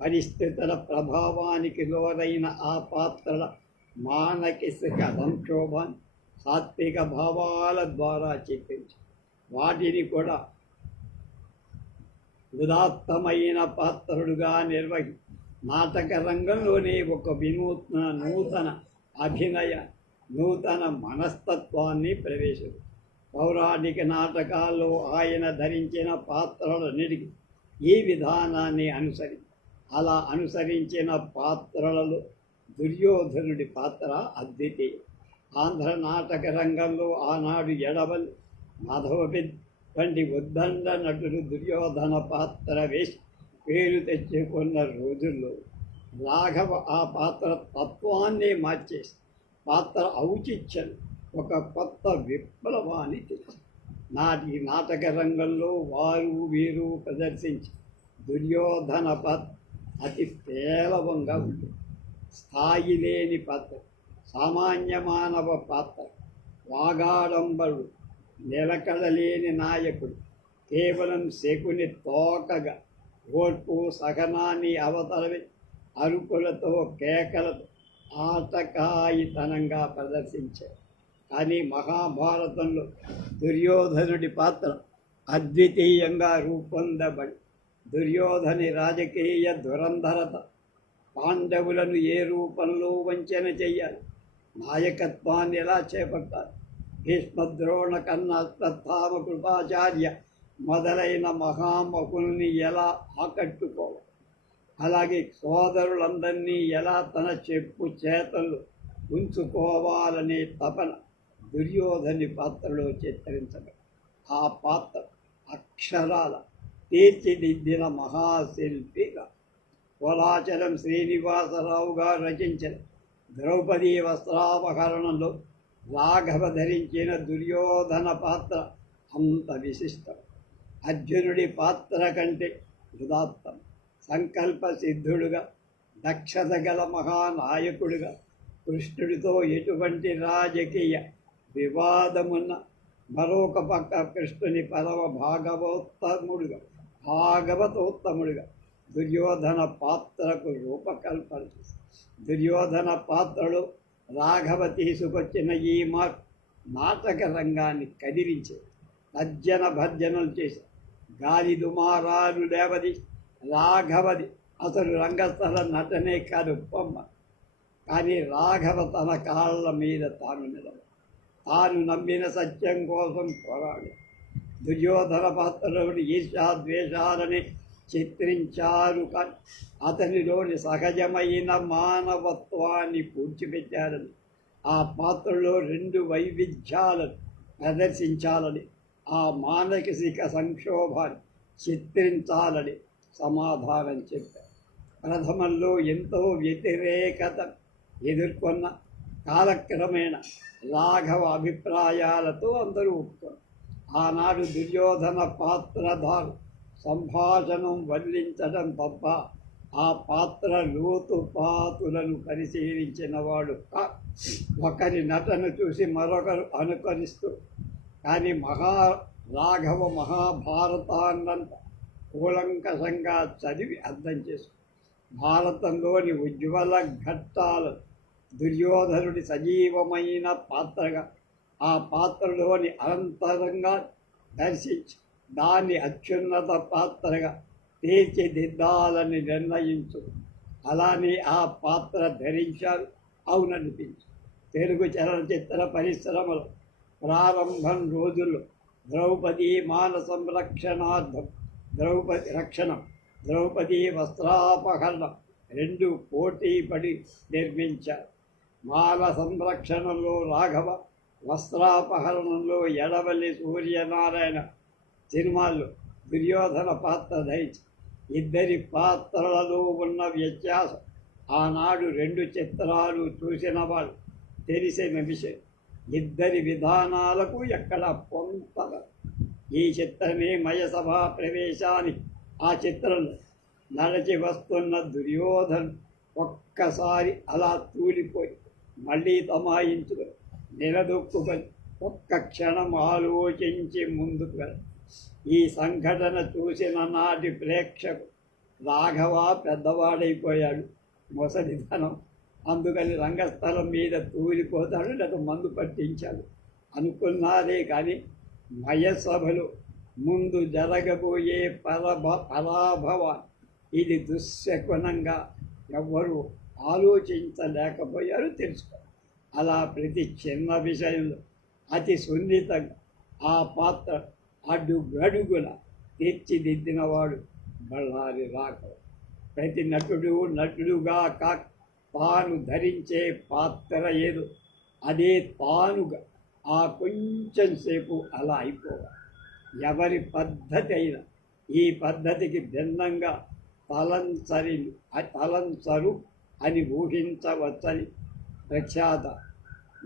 పరిస్థితుల ప్రభావానికి లోరైన ఆ పాత్రల మానసిక సంక్షోభాన్ని సాత్విక భావాల ద్వారా చిత్రించి వాటిని కూడా ఉదాత్తమైన పాత్రలుగా నిర్వహించి నాటక రంగంలోనే ఒక నూతన అభినయ నూతన మనస్తత్వాన్ని ప్రవేశించారు. పౌరాణిక నాటకాల్లో ఆయన ధరించిన పాత్రలన్నిటికీ ఈ విధానాన్ని అలా అనుసరించిన పాత్రలలో దుర్యోధనుడి పాత్ర అద్వితీయం. ఆంధ్ర నాటక రంగంలో ఆనాడు ఎడవల్లి, మాధవపెద్ది వంటి ఉద్దండ నటులు దుర్యోధన పాత్ర వేసి పేరు తెచ్చుకున్న రోజుల్లో రాఘవ ఆ పాత్ర తత్వాన్ని మార్చేసి పాత్ర ఔచిత్యం ఒక కొత్త విప్లవాన్ని తెచ్చి నాటి నాటక రంగంలో వీరు ప్రదర్శించి దుర్యోధన పాత్ర అతి పేలవంగా ఉంటుంది. స్థాయి లేని పాత్ర, సామాన్య మానవ పాత్ర, వాగాడంబరుడు, నిలకడలేని నాయకుడు, కేవలం శకుని తోకగా ఓర్పు సహనాన్ని అవతలవి అరుపులతో కేకలతో ఆటకాయితనంగా ప్రదర్శించారు. కానీ మహాభారతంలో దుర్యోధనుడి పాత్ర అద్వితీయంగా రూపొందబడి దుర్యోధని రాజకీయ దురంధరత, పాండవులను ఏ రూపంలో వంచన చెయ్యాలి, నాయకత్వాన్ని ఎలా చేపట్టాలి, భీష్మద్రోణ కర్ణ కృపాచార్య మొదలైన మహామహుల్ని ఎలా ఆకట్టుకోవాలి, అలాగే సోదరులందరినీ ఎలా తన చెప్పు చేతలు ఉంచుకోవాలనే తపన దుర్యోధని పాత్రలో చిత్రించబడి ఆ పాత్ర అక్షరాల తీర్చిదిద్దిన మహాశిల్పిగా కోలాచలం శ్రీనివాసరావు గారు రచించిన ద్రౌపదీ వస్త్రాపహరణంలో రాఘవ ధరించిన దుర్యోధన పాత్ర అంత విశిష్టం. అర్జునుడి పాత్ర కంటే ఉదాత్తం, సంకల్ప సిద్ధుడుగా, దక్షత గల మహానాయకుడిగా, కృష్ణుడితో ఎటువంటి రాజకీయ వివాదమున్న మరొక పక్క కృష్ణుని పరమ భాగవతోత్తముడిగా దుర్యోధన పాత్రకు రూపకల్పన చేసి దుర్యోధన పాత్రలో రాఘవ తీసుకొచ్చిన ఈ మార్పు నాటక రంగాన్ని కదిలించే తర్జన భర్జనలు చేసి గాలి దుమారాలు లేవది రాఘవది అసలు రంగస్థల నటనే కాదు బొమ్మ. కానీ రాఘవ తన కాళ్ళ మీద తాను నిలబడి తాను నమ్మిన సత్యం కోసం పోరాడి దుర్యోధన పాత్రలోని ఈర్ష్యాద్వేషాలని చిత్రించారు. కానీ అతనిలోని సహజమైన మానవత్వాన్ని పూడ్చిపెట్టారని, ఆ పాత్రలో రెండు వైవిధ్యాలను ప్రదర్శించాలని, ఆ మానసిక సంక్షోభాన్ని చిత్రించాలని సమాధానం చెప్పారు. ప్రథమంలో ఎంతో వ్యతిరేకత ఎదుర్కొన్న కాలక్రమేణా రాఘవ అభిప్రాయాలతో అందరూ ఒప్పుకున్నారు. ఆనాడు దుర్యోధన పాత్రధారు సంభాషణం వల్లించడం తప్ప ఆ పాత్ర లోతుపాతులను పరిశీలించిన వాడు ఒకరి నటను చూసి మరొకరు అనుకరిస్తూ, కానీ రాఘవ మహాభారతాన్నంత కూలంకషంగా చదివి అర్థం చేసుకో. భారతంలోని ఉజ్వల ఘట్టాలు దుర్యోధనుడి సజీవమైన పాత్రగా, ఆ పాత్రలోని అనంతరంగా దర్శించి దాన్ని అత్యున్నత పాత్రగా తీర్చిదిద్దాలని నిర్ణయించు. అలానే ఆ పాత్ర ధరించారు, అవుననిపించు. తెలుగు చలనచిత్ర పరిశ్రమలో ప్రారంభం రోజుల్లో ద్రౌపది మాన సంరక్షణార్థం ద్రౌపది వస్త్రాపహరణం రెండు పోటీ పడి నిర్మించారు. మాల సంరక్షణలో రాఘవ, వస్త్రాపహరణంలో ఎడవల్లి సూర్యనారాయణ సినిమాల్లో దుర్యోధన పాత్ర ధరించి ఇద్దరి పాత్రలలో ఉన్న వ్యత్యాసం ఆనాడు రెండు చిత్రాలు చూసిన వాళ్ళు తెలిసిన విషయం. ఇద్దరి విధానాలకు ఎక్కడ పొంతల. ఈ చిత్రమే మయసభా ప్రవేశానికి ఆ చిత్రంలో నడచి వస్తున్న దుర్యోధను ఒక్కసారి అలా తూలిపోయి మళ్ళీ తమాయించుకొని నిలదొక్కుకొని ఒక్క క్షణం ఆలోచించి ముందుకు వెళ్ళి ఈ సంఘటన చూసిన నాటి ప్రేక్షకు రాఘవ పెద్దవాడైపోయాడు, ముసలిధనం, అందుకని రంగస్థలం మీద తూలిపోతాడు, లేదా మందు పట్టించాడు అనుకున్నారే కానీ మయసభలో ముందు జరగబోయే పరాభవాన్ని ఇది దుశ్శకునంగా ఎవ్వరూ ఆలోచించలేకపోయారు, తెలుసుకో. అలా ప్రతి చిన్న విషయంలో అతి సున్నితంగా ఆ పాత్ర అడుగడుగున తీర్చిదిద్దినవాడు బళ్ళారి రాఘవ. ప్రతి నటుడుగా తాను ధరించే పాత్ర ఏదో అదే తానుగా ఆ కొంచెం సేపు అలా అయిపోవాలి. ఎవరి పద్ధతి అయినా ఈ పద్ధతికి భిన్నంగా తలంచరు అని ఊహించవచ్చని ప్రఖ్యాత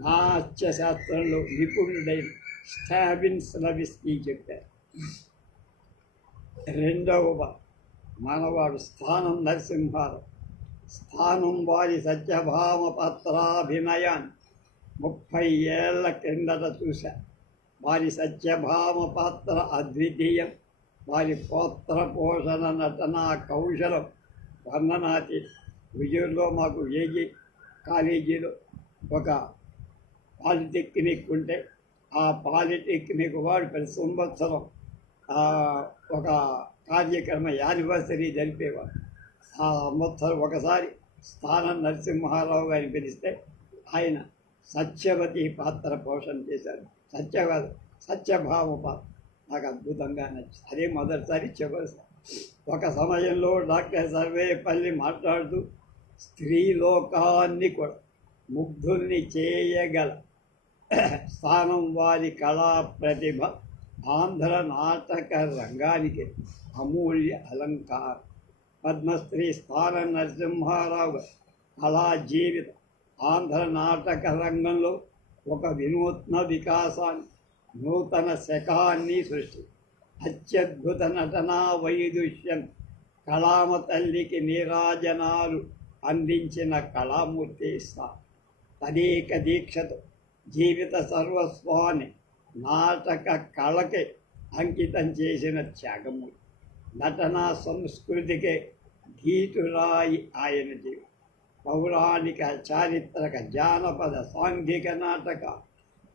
నాట్యశాస్త్రంలో నిపుణుడైన స్టావిన్స్లవిస్కీ చెప్పారు. రెండవ మనవాడు స్థానం నరసింహారావు. స్థానం వారి సత్యభామ పాత్రాభినయాన్ని 30 ఏళ్ల కిందట చూశా. వారి సత్యభామ పాత్ర అద్వితీయం. వారి పాత్ర పోషణ నటనా కౌశలం వర్ణనాతి. విజయంలో మాకు ఏజీ కాలేజీలో ఒక పాలిటెక్నిక్ ఉంటే ఆ పాలిటెక్నిక్ వాడు ప్రతి సంవత్సరం ఒక కార్యక్రమ యానివర్సరీ జరిపేవాడు. ఆ సంవత్సరం ఒకసారి స్థానం నరసింహారావు గారిని పిలిస్తే ఆయన సత్యవతి పాత్ర పోషణ చేశారు. సత్యభామ పాత్ర నాకు అద్భుతంగా నచ్చింది. అదే మొదటిసారి చివరిసారి. ఒక సమయంలో డాక్టర్ సర్వేపల్లి మాట్లాడుతూ స్త్రీలోకాన్ని కూడా ముగ్ధుల్ని చేయగల స్థానం వారి కళా ప్రతిభ ఆంధ్ర నాటక రంగానికి అమూల్య అలంకారం. పద్మశ్రీ స్థానం నరసింహారావు కళా జీవితం ఆంధ్ర నాటక రంగంలో ఒక వినూత్న వికాసాన్ని, నూతన శకాన్ని సృష్టి. అత్యద్భుత నటనా వైదుష్యం, కళామ తల్లికి నీరాజనాలు అందించిన కళామూర్తి తదేక దీక్షతో జీవిత సర్వస్వాన్ని నాటక కళకి అంకితం చేసిన త్యాగమూర్తి. నటనా సంస్కృతికే గీతురాయి ఆయన జీవితం. పౌరాణిక, చారిత్రక, జానపద, సాంఘిక నాటక,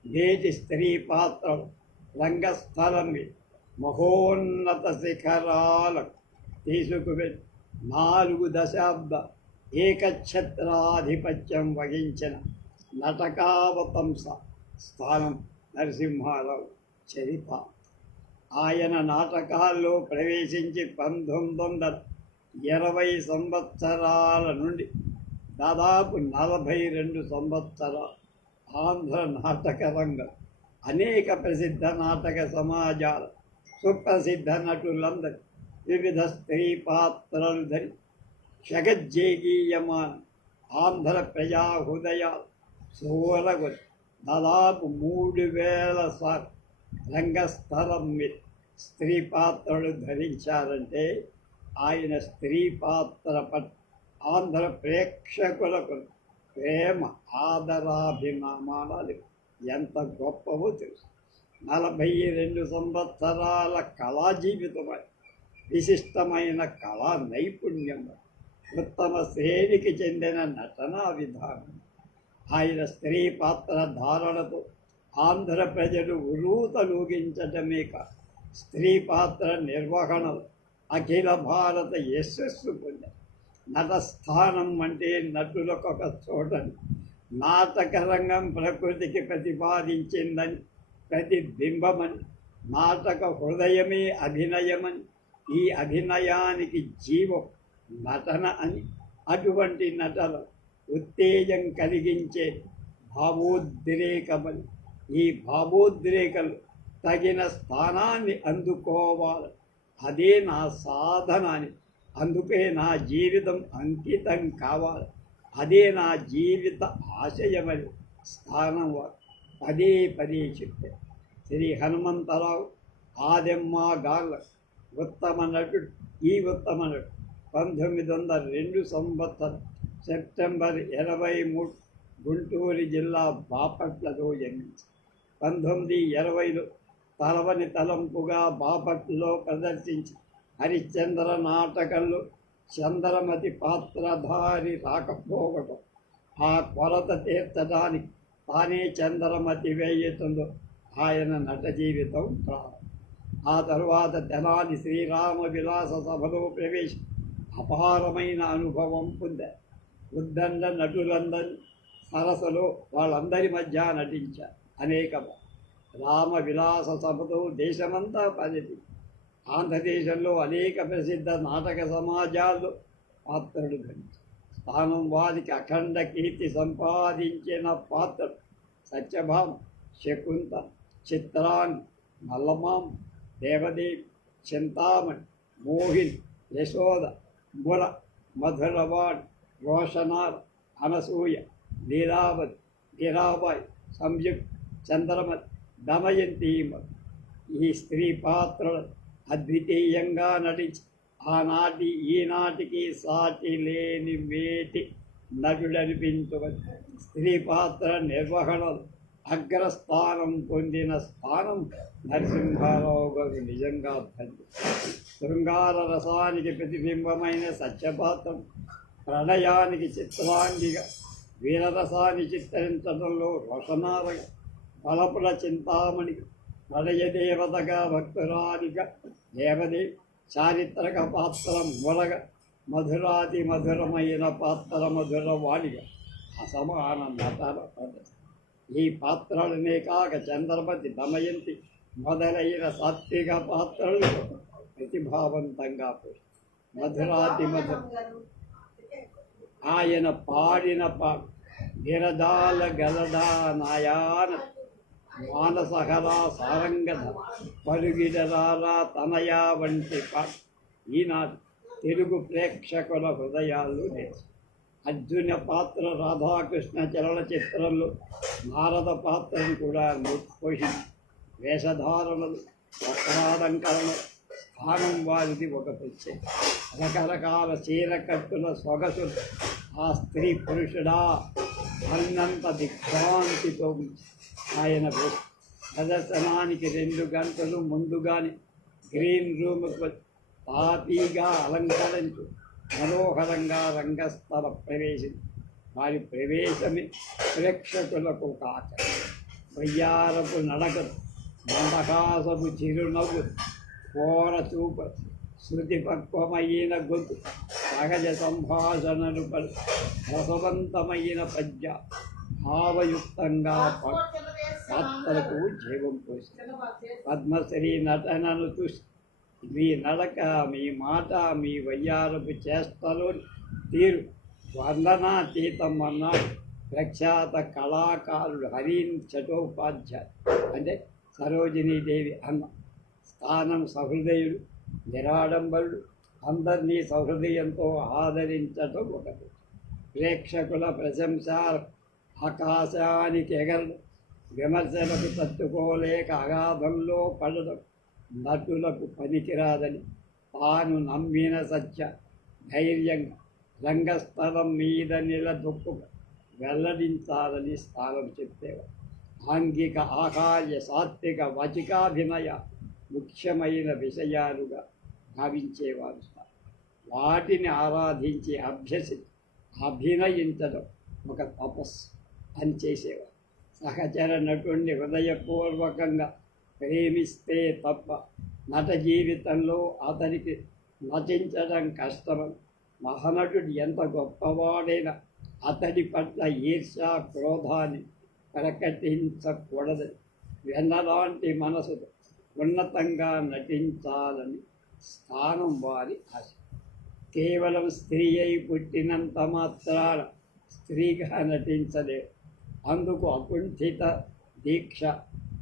నేటి స్త్రీ పాత్రలు రంగస్థలం మహోన్నత శిఖరాలకు తీసుకువెళ్ళి 4 దశాబ్ద ఏకఛత్రాధిపత్యం వహించిన నటకావతంస స్థానం నరసింహారావు చరిత. ఆయన నాటకాల్లో ప్రవేశించి 1920 సంవత్సరాల నుండి దాదాపు 42 సంవత్సరాలు ఆంధ్ర నాటక రంగం అనేక ప్రసిద్ధ నాటక సమాజాల సుప్రసిద్ధ నటులందరి వివిధ స్త్రీ పాత్రలు ధరి జగజ్జేగీయమాన ఆంధ్ర ప్రజా హృదయాలు సోరగొని దాదాపు 3000 సార్లు రంగస్థలం మీద స్త్రీ పాత్రలు ధరించారంటే ఆయన స్త్రీ పాత్ర ఆంధ్ర ప్రేక్షకులకు ప్రేమ ఆదరాభిమానాలు ఎంత గొప్పవో తెలుసు. 42 సంవత్సరాల కళా జీవితమై విశిష్టమైన కళా నైపుణ్యం, ఉత్తమ శ్రేణికి చెందిన నటనా విధానం, ఆయన స్త్రీ పాత్ర ధారణతో ఆంధ్ర ప్రజలు ఉరూతలూగించటమే కాదు, స్త్రీ పాత్ర నిర్వహణలో అఖిల భారత యశస్సు పొందారు. నటస్థానం అంటే నటులకు ఒక చోటని, నాటకరంగం ప్రకృతికి ప్రతిపాదించిందని, ప్రతిబింబమని, నాటక హృదయమే అభినయమని, ఈ అభినయానికి జీవం నటన అని, అటువంటి నటన ఉత్తేజం కలిగించే భావోద్రేకమని, ఈ భావోద్రేకలు తగిన స్థానాన్ని అందుకోవాలి, అదే నా సాధన అని, అందుకే నా జీవితం అంకితం కావాలి, అదే నా జీవిత ఆశయమని స్థానం పదే పదే చెప్పారు. శ్రీ హనుమంతరావు ఆదెమ్మ గాళ్ళ ఉత్తమ నటుడు. ఈ ఉత్తమ నటుడు 1902 సంవత్సరం సెప్టెంబర్ 23 గుంటూరు జిల్లా బాపట్లలో జన్మించారు. 1920లో తలవని తలంపుగా బాపట్లలో ప్రదర్శించి హరిశ్చంద్ర నాటకంలో చంద్రమతి పాత్రధారి రాకపోవటం, ఆ కొరత తీర్చడానికి తానే చంద్రమతి వేయటంలో ఆయన నట జీవితం ప్రారంభం. ఆ తరువాత తెనాలి శ్రీరామ విలాస సభలో ప్రవేశం అపారమైన అనుభవం పొందారు. ఉద్దండ నటులందరి సరస్సులో వాళ్ళందరి మధ్య నటించారు. అనేక రామ విలాస సభతో దేశమంతా పరిధి. ఆంధ్రదేశంలో అనేక ప్రసిద్ధ నాటక సమాజాల్లో పాత్రలు గణించారు. స్థానం వారికి అఖండ కీర్తి సంపాదించిన పాత్రలు సత్యభామ, శకుంత, చిత్రాన్ని, మల్లమామ, దేవదేవి, చింతామణి, మోహిని, యశోద, ముర, మధురవాణి, రోషనార, అనసూయ, లీలావతి, మీరాబాయి, సంయుక్త, చంద్రమతి, దమయంతీమతి. ఈ స్త్రీ పాత్రలు అద్వితీయంగా నటించి ఆనాటి ఈనాటికి సాటి లేని మేటి నటుడనిపించవచ్చు. స్త్రీ పాత్ర నిర్వహణలో అగ్రస్థానం పొందిన స్థానం నరసింహారావు గారు నిజంగా ధన్యం. శృంగార రసానికి ప్రతిబింబమైన సత్యపాత్రం, ప్రణయానికి చిత్రాంగిగా, వీరరసాన్ని చిత్రించడంలో రోషనారగా, బలపుల చింతామణి, ప్రణయదేవతగా, భక్తురాలిగా దేవదేవి, చారిత్రక పాత్ర మూలగ, మధురాతి మధురమైన పాత్ర మధురవాణిగా అసమాన నటన ప్రదర్శన. ఈ పాత్రలనే కాక చంద్రమతి, దమయంతి మొదలైన సాత్విక పాత్రలు ప్రతిభావంతంగా పోయి మధురాతి మధుర ఆయన పాడిన గిరదాల గలడా నాయాన మానసహరా సారంగధ పరుగిడరారా తనయా వంటి పాట ఈనాడు తెలుగు ప్రేక్షకుల హృదయాలు నేర్చు. అర్జున పాత్ర రాధాకృష్ణ చలనచిత్రంలో నారద పాత్రను కూడా పోషించి వేషధారణలు, వస్త్రాలంకరణ స్థానం వారిది ఒక ప్రత్యేక. రకరకాల చీరకట్టుల సొగసు ఆ స్త్రీ పురుషుడా అన్నంత దిగ్భ్రాంతితో ఆయన ప్రదర్శనానికి 2 గంటలు ముందుగానే గ్రీన్ రూమ్కు తాపీగా అలంకరించు మనోహరంగా రంగస్థల ప్రవేశం. వారి ప్రవేశమే ప్రేక్షకులకు కాక వయ్యారపు నడకలు, మందహాసపు చిరునవ్వు, కోర చూపు, శృతిపక్వమైన గొంతు, సహజ సంభాషణలు, రసవంతమైన పద్య, భావయుక్తంగా పాత్రకు జీవం పోసి పద్మశ్రీ నటనను చూసి మీ నడక, మీ మాట, మీ వయ్యారపు చేష్టలో తీరు వర్ణనాతీతం అన్నాడు ప్రఖ్యాత కళాకారుడు హరీన్ చటోపాధ్యాయ. అంటే సరోజినీదేవి అన్న. స్థానం సహృదయుడు, నిరాడంబరుడు, అందరినీ సహృదయంతో ఆదరించటం ఒకటి. ప్రేక్షకుల ప్రశంస ఆకాశానికి ఎగరడం, విమర్శలకు తట్టుకోలేక అగాధంలో పడడం నటులకు పనికిరాదని తాను నమ్మిన సత్య ధైర్యంగా రంగస్థలం మీద నిలదొక్కు వెల్లడించాలని స్థానం చెప్పేవారు. ఆంగిక ఆకార్య సాత్విక వచికాభినయ ముఖ్యమైన విషయాలుగా భావించేవారు. వాటిని ఆరాధించి అభినయించడం ఒక తపస్సు అని చేసేవారు. సహచర నటుడిని హృదయపూర్వకంగా ప్రేమిస్తే తప్ప నట జీవితంలో అతనికి నటించడం కష్టమని, మహానటుడు ఎంత గొప్పవాడైనా అతడి పట్ల ఈర్ష్య క్రోధాన్ని ప్రకటించకూడదని, వెన్నలాంటి మనసుతో ఉన్నతంగా నటించాలని స్థానం వారి ఆశ. కేవలం స్త్రీ అయి పుట్టినంత మాత్రాన స్త్రీగా నటించలేదు. అందుకు అకుంఠిత దీక్ష,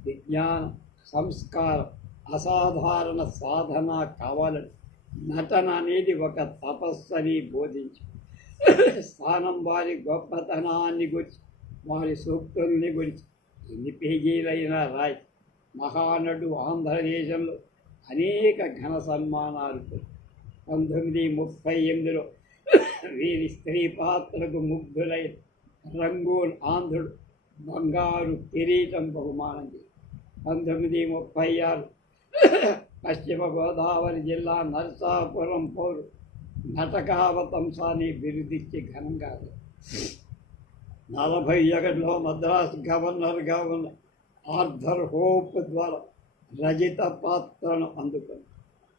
విజ్ఞానం, సంస్కారం, అసాధారణ సాధన కావాలని నటన అనేది ఒక తపస్సుని బోధించి స్థానం వారి గొప్పతనాన్ని గురించి, వారి సూక్తుల్ని గురించి ఎన్ని పేజీలైనా రాయి. మహానటుడు ఆంధ్రదేశంలో అనేక ఘన సన్మానాలు 1938లో వీరి స్త్రీ పాత్రకు ముగ్ధులైన రంగూన్ ఆంధ్రుడు బంగారు కిరీటం బహుమానం చేశారు. 1936 పశ్చిమ గోదావరి జిల్లా నరసాపురం పౌరు నటకావతంసాన్ని బిరుదిచ్చి ఘనంగా 41లో మద్రాసు గవర్నర్గా ఉన్న ఆర్థర్ హోప్ ద్వారా రజిత పాత్రను అందుకుంది.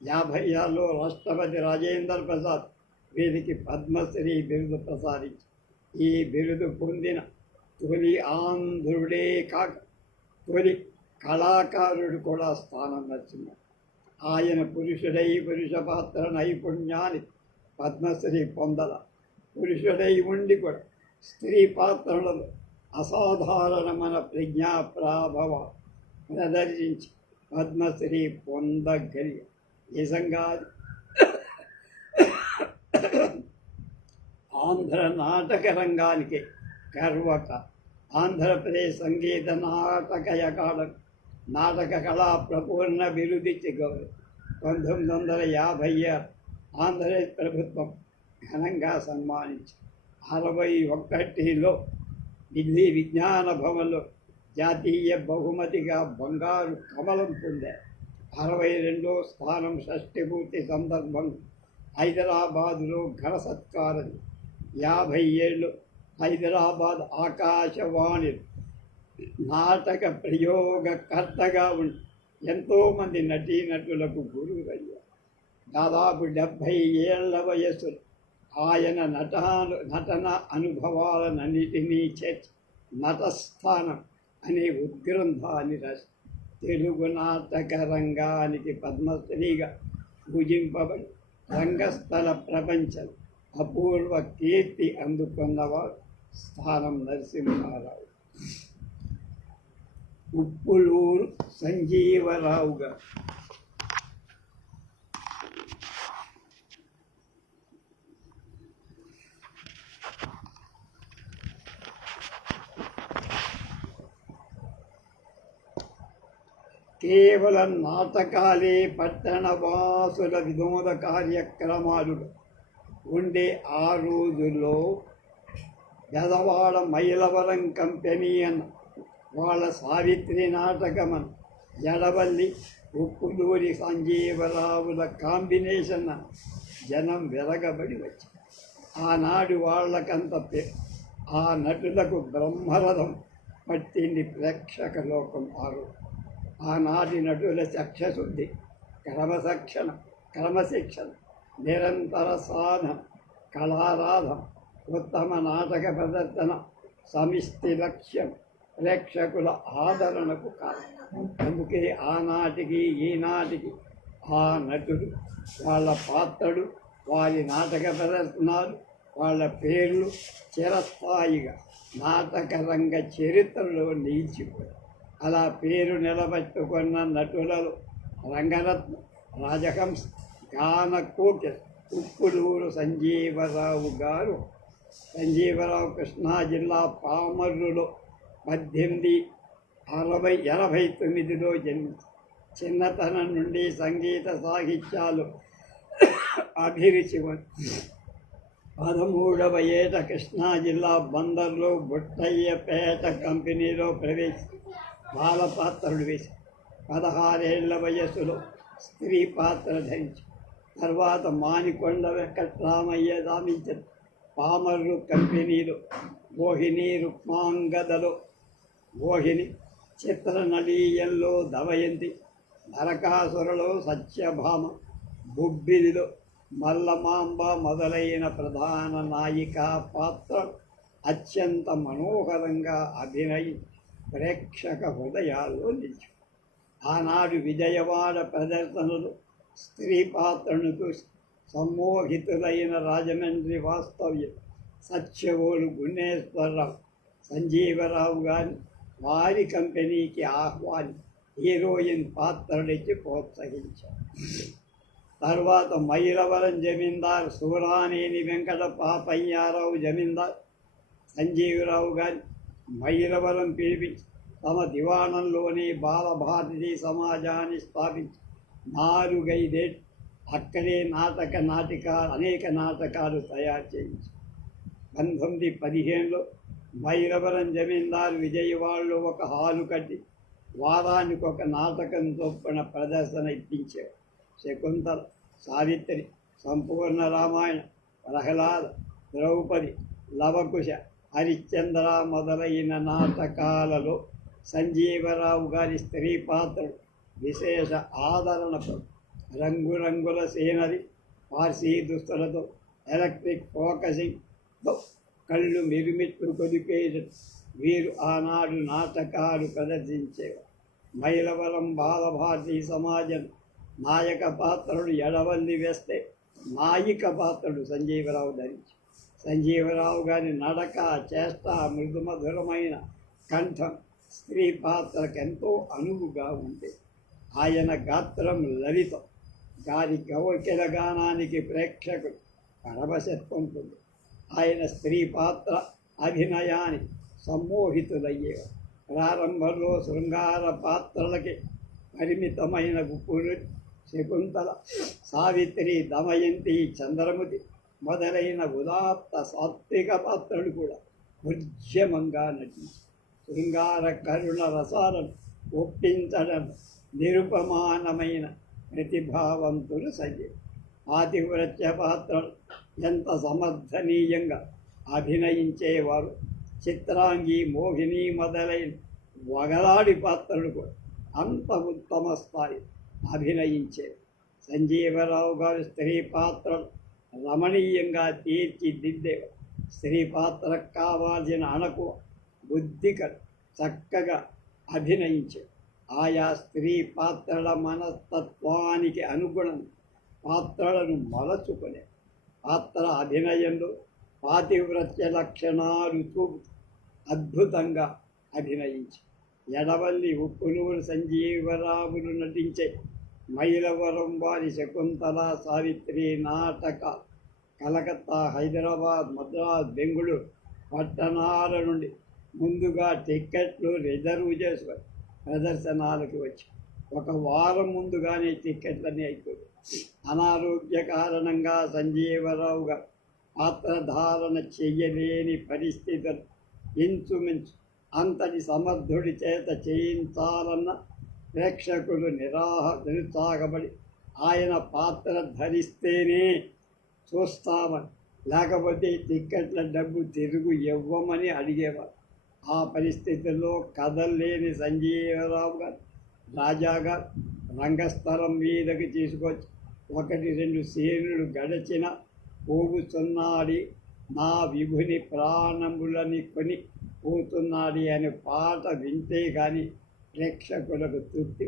56లో రాష్ట్రపతి రాజేంద్ర ప్రసాద్ వీరికి పద్మశ్రీ బిరుదు ప్రసాదించి ఈ బిరుదు పొందిన తొలి ఆంధ్రుడే కాక తొలి కళాకారుడు కూడా స్థానం నచ్చింది. ఆయన పురుషుడై పురుష పాత్ర నైపుణ్యాన్ని పద్మశ్రీ పొందల. పురుషుడై ఉండి కూడా స్త్రీ పాత్రలలో అసాధారణమైన ప్రజ్ఞా ప్రాభవ ప్రదర్శించి పద్మశ్రీ పొందగలిగి నిజంగా ఆంధ్ర నాటక రంగానికి గర్వక. ఆంధ్రప్రదేశ్ సంగీత నాటక అకాడమీ నాటక కళా ప్రపూర్ణ బిరుదిచ్చి గౌరవం 1956 ఆంధ్రప్రదేశ్ ప్రభుత్వం ఘనంగా సన్మానించి 61లో ఢిల్లీ విజ్ఞాన భవన్లో జాతీయ బహుమతిగా బంగారు కమలం పొందారు. 62 స్థానం షష్ఠి పూర్తి సందర్భంగా హైదరాబాదులో ఘన సత్కారం. 57 హైదరాబాద్ ఆకాశవాణి నాటక ప్రయోగకర్తగా ఉండి ఎంతోమంది నటీనటులకు గురువయ్యారు. దాదాపు 70 ఏళ్ల వయస్సులో ఆయన నటన అనుభవాలన్నిటినీ చేర్చి నటస్థానం అనే ఉద్గ్రంథాన్ని రాసి తెలుగు నాటక రంగానికి పద్మశ్రీగా పూజింపబడి రంగస్థల ప్రపంచం అపూర్వ కీర్తి అందుకున్నవారు స్థానం నరసింహారావు. ఉప్పులూరు సంజీవరావు గారు. కేవలం నాటకాలే పట్టణవాసుల వినోద కార్యక్రమాలు ఉండే ఆ రోజుల్లో పెదవాడ మైలవరం కంపెనీ అన్న వాళ్ళ సావిత్రి నాటకమని ఎడవల్లి ఉప్పులూరి సంజీవరావుల కాంబినేషన్ జనం వెరగబడి వచ్చి ఆనాడు వాళ్ళకంత ఆ నటులకు బ్రహ్మరథం పట్టింది ప్రేక్షక లోకం. ఆనాటి నటుల చక్షశుద్ధి, క్రమశిక్షణ, నిరంతర సాధన, కళారాధన, ఉత్తమ నాటక ప్రదర్శన సమిష్టి లక్ష్యం ప్రేక్షకుల ఆదరణకు కారణం. అందుకే ఆనాటికి ఈనాటికి ఆ నటుడు, వాళ్ళ పాత్రలు, వారి నాటక ప్రదర్శనలు, వాళ్ళ పేర్లు చిరస్థాయిగా నాటక రంగ చరిత్రలో నిలిచిపోయాయి. అలా పేరు నిలబెట్టుకున్న నటులలో రంగరత్న, రాజహంస, గానకోటి, ఉప్పులూరు సంజీవరావు గారు. సంజీవరావు కృష్ణా జిల్లా పామర్రులో 1889లో జన్మించారు. చిన్నతనం నుండి సంగీత సాహిత్యాలు అభిరుచి 13వ ఏట కృష్ణా జిల్లా బందర్లో బుట్టయ్యపేట కంపెనీలో బాలపాత్రలు వేసి 16 ఏళ్ల వయస్సులో స్త్రీ పాత్ర ధరించి తర్వాత మానికొండ వెంకట్రామయ్య దామించిన పామర్రు కంపెనీలో మోహిని రుక్మాంగదలో మోహిని చిత్రనళీయంలో దమయంతి నరకాసురలో సత్యభామ బుబ్బిలిలో మల్లమాంబ మొదలైన ప్రధాన నాయికా పాత్ర అత్యంత మనోహరంగా అభినయి ప్రేక్షక హృదయాల్లో నిలిచి ఆనాడు విజయవాడ ప్రదర్శనలు స్త్రీ పాత్రను చూసి సమ్మోహితులైన రాజమండ్రి వాస్తవ్యం సత్యవోలు గుణేశ్వరరావు సంజీవరావు గారిని వారి కంపెనీకి ఆహ్వాని హీరోయిన్ పాత్రలిచ్చి ప్రోత్సహించారు. తర్వాత మైలవరం జమీందార్ సూరానేని వెంకట పాపయ్యారావు జమీందార్ సంజీవరావు గారి మైలవరం పిలిపించి తమ దివాణంలోనే బాలభారతి సమాజాన్ని స్థాపించి 4-5 ఏళ్ళు అక్కడే అనేక నాటకాలు తయారు చేయించి 1915లో మైలవరం జమీందారు విజయవాడలో ఒక హాలు కట్టి వారానికి ఒక నాటకం చొప్పున ప్రదర్శన ఇప్పించారు. శకుంతల, సావిత్రి, సంపూర్ణ రామాయణ, ప్రహ్లాద, ద్రౌపది, లవకుశ, హరిశ్చంద్ర మొదలైన నాటకాలలో సంజీవరావు గారి స్త్రీ పాత్రలు విశేష ఆదరణతో రంగురంగుల సీనరీ, పార్సీ దుస్తులతో, ఎలక్ట్రిక్ ఫోకసింగ్తో కళ్ళు మిరుమిట్లు కొలిపేసి వీరు ఆనాడు నాటకాలు ప్రదర్శించేవారు. మైలవరం బాలభారతి సమాజం నాయక పాత్రలు ఎడవల్లి వేస్తే నాయిక పాత్రలు సంజీవరావు ధరించి సంజీవరావు గారి నడక, చేష్ట, మృదుమధురమైన కంఠం స్త్రీ పాత్రకు ఎంతో అనువుగా ఉంది. ఆయన గాత్రం లలితం. గారి గౌకిల గానానికి ప్రేక్షకులు పరవశత్వంతుంది. ఆయన స్త్రీ పాత్ర అభినయానికి సమ్మోహితులయ్యేవారు. ప్రారంభంలో శృంగార పాత్రలకి పరిమితమైన గుప్పులు శకుంతల, సావిత్రి, దమయంతి, చంద్రమతి మొదలైన ఉదాత్త సాత్విక పాత్రలు కూడా ఉద్యమంగా నటించి శృంగార కరుణ రసాలను ఒప్పించడం నిరుపమానమైన ప్రతిభావంతులు సంజయ్. ఆతివ్రత్య పాత్రలు ఎంత సమర్థనీయంగా అభినయించేవారు. చిత్రాంగి, మోహిని మొదలైన వగలాడి పాత్రలు కూడా అంత ఉత్తమ స్థాయి అభినయించేవి. సంజీవరావు గారు స్త్రీ పాత్రలు రమణీయంగా తీర్చిదిద్దేవారు. స్త్రీ పాత్రకు కావాల్సిన అణకు బుద్ధికలు చక్కగా అభినయించేవి. ఆయా స్త్రీ పాత్రల మనస్తత్వానికి అనుగుణం పాత్రలను మలచుకునే పాత్ర అభినయంలో పాతివ్రత్య లక్షణాలు చూపు అద్భుతంగా అభినయించి ఎడవల్లి, ఉప్పులూరు సంజీవరావులు నటించే మైలవరం వారి శకుంతల, సావిత్రి నాటక కలకత్తా, హైదరాబాద్, మద్రాస్, బెంగుళూరు పట్టణాల నుండి ముందుగా టిక్కెట్లు రిజర్వ్ చేసుకొని ప్రదర్శనాలకు వచ్చి 1 వారం ముందుగానే టిక్కెట్లన్నీ అయిపోయాయి. అనారోగ్య కారణంగా సంజీవరావు గారు పాత్రధారణ చెయ్యలేని పరిస్థితులు ఇంచుమించు అంతటి సమర్థుడి చేత చేయించాలన్న ప్రేక్షకులు నిరుత్సాహపడి ఆయన పాత్ర ధరిస్తేనే చూస్తామని, లేకపోతే టిక్కెట్ల డబ్బు తిరుగు ఇవ్వమని అడిగేవారు. ఆ పరిస్థితుల్లో కదల్లేని సంజీవరావు గారు రాజాగా రంగస్థలం మీదకి తీసుకొచ్చి 1-2 సీనులు గడిచిన పోగుతున్నాడి నా విభుని ప్రాణములని కొని పోతున్నాడి అనే పాట వింటే కానీ ప్రేక్షకులకు తృప్తి.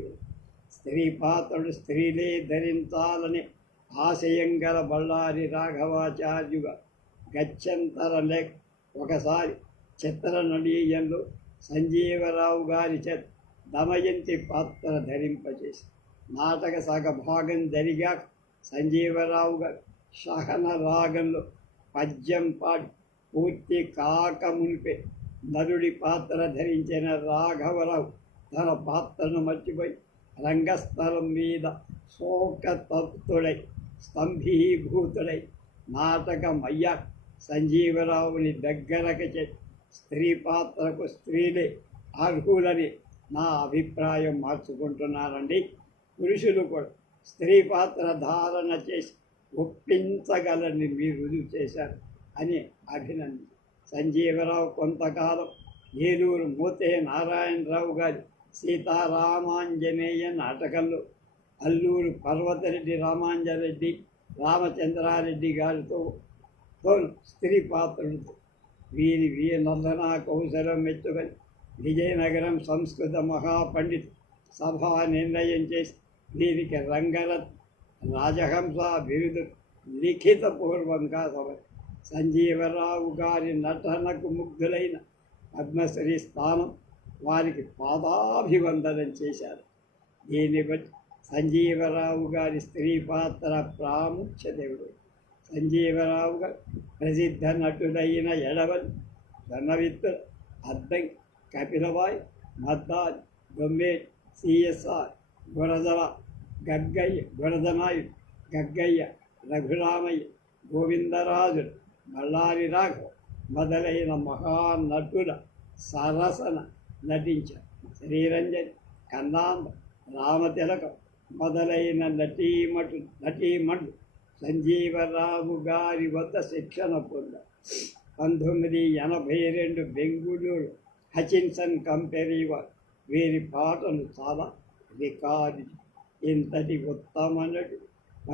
స్త్రీ పాత్రలు స్త్రీలే ధరించాలని ఆశయం గల బళ్ళారి రాఘవాచార్యుగా గత్యంతరం లేక ఒకసారి చిత్రనళీయంలో సంజీవరావు గారి చేత దమయంతి పాత్ర ధరింపజేసి నాటక సగభాగం జరిగాక సంజీవరావు గారు సహన రాగంలో పద్యం పాడి పూర్తి కాక మునిపే నరుడి పాత్ర ధరించిన రాఘవరావు తన పాత్రను మర్చిపోయి రంగస్థలం మీద శోకతప్తుడై స్తంభీభూతుడై నాటకమయ్యా సంజీవరావుని దగ్గరకు స్త్రీ పాత్రకు స్త్రీలే అర్హులని నా అభిప్రాయం మార్చుకుంటున్నానండి. పురుషులు కూడా స్త్రీ పాత్ర ధారణ చేసి ఒప్పించగలని మీరు రుజువు చేశారు అని అభినందించారు. సంజీవరావు కొంతకాలం ఏలూరు మోతే నారాయణరావు గారి సీతారామాంజనేయ నాటకంలో అల్లూరు పర్వతరెడ్డి రామాంజరెడ్డి రామచంద్రారెడ్డి గారితో స్త్రీ పాత్రలతో వీరి నందనా కౌశలం మెచ్చుకొని విజయనగరం సంస్కృత మహాపండిత్ సభ నిర్ణయం చేసి వీరికి రంగరత్ రాజహంస బిరుదు లిఖితపూర్వంగా సంజీవరావు గారి నటనకు ముగ్ధులైన పద్మశ్రీ స్థానం వారికి పాదాభివందనం చేశారు. దీన్ని బట్టి సంజీవరావు గారి స్త్రీ పాత్ర ప్రాముఖ్యతయుడు. సంజీవరావు గారు ప్రసిద్ధ నటుడైన ఎడవల్, ధనవిత్తుల, అద్దం, కపిలవాయ్, మద్దాజ్, దొమ్మే, సిఎస్ఆర్, గురదనాయుడు, గగ్గయ్య, రఘురామయ్య, గోవిందరాజుడు, బళ్ళారి రాఘవ మొదలైన మహానటుల సరసన నటించారు. శ్రీరంజని, కన్నాంబ, రామతిలకం మొదలైన నటీమణులు సంజీవరావు గారి వద్ద శిక్షణ పొందారు. 1982 బెంగుళూరు హచిన్సన్ కంపెనీ వారు వీరి పాటలు చాలా రికార్డు. ఇంతటి ఉత్తమ నటుడు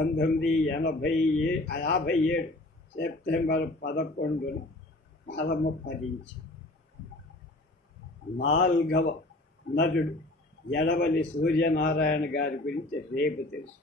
1957 సెప్టెంబర్ 11న పరమపదించి. 4వ నటుడు ఎడవలి సూర్యనారాయణ గారి గురించి రేపు తెలుసు.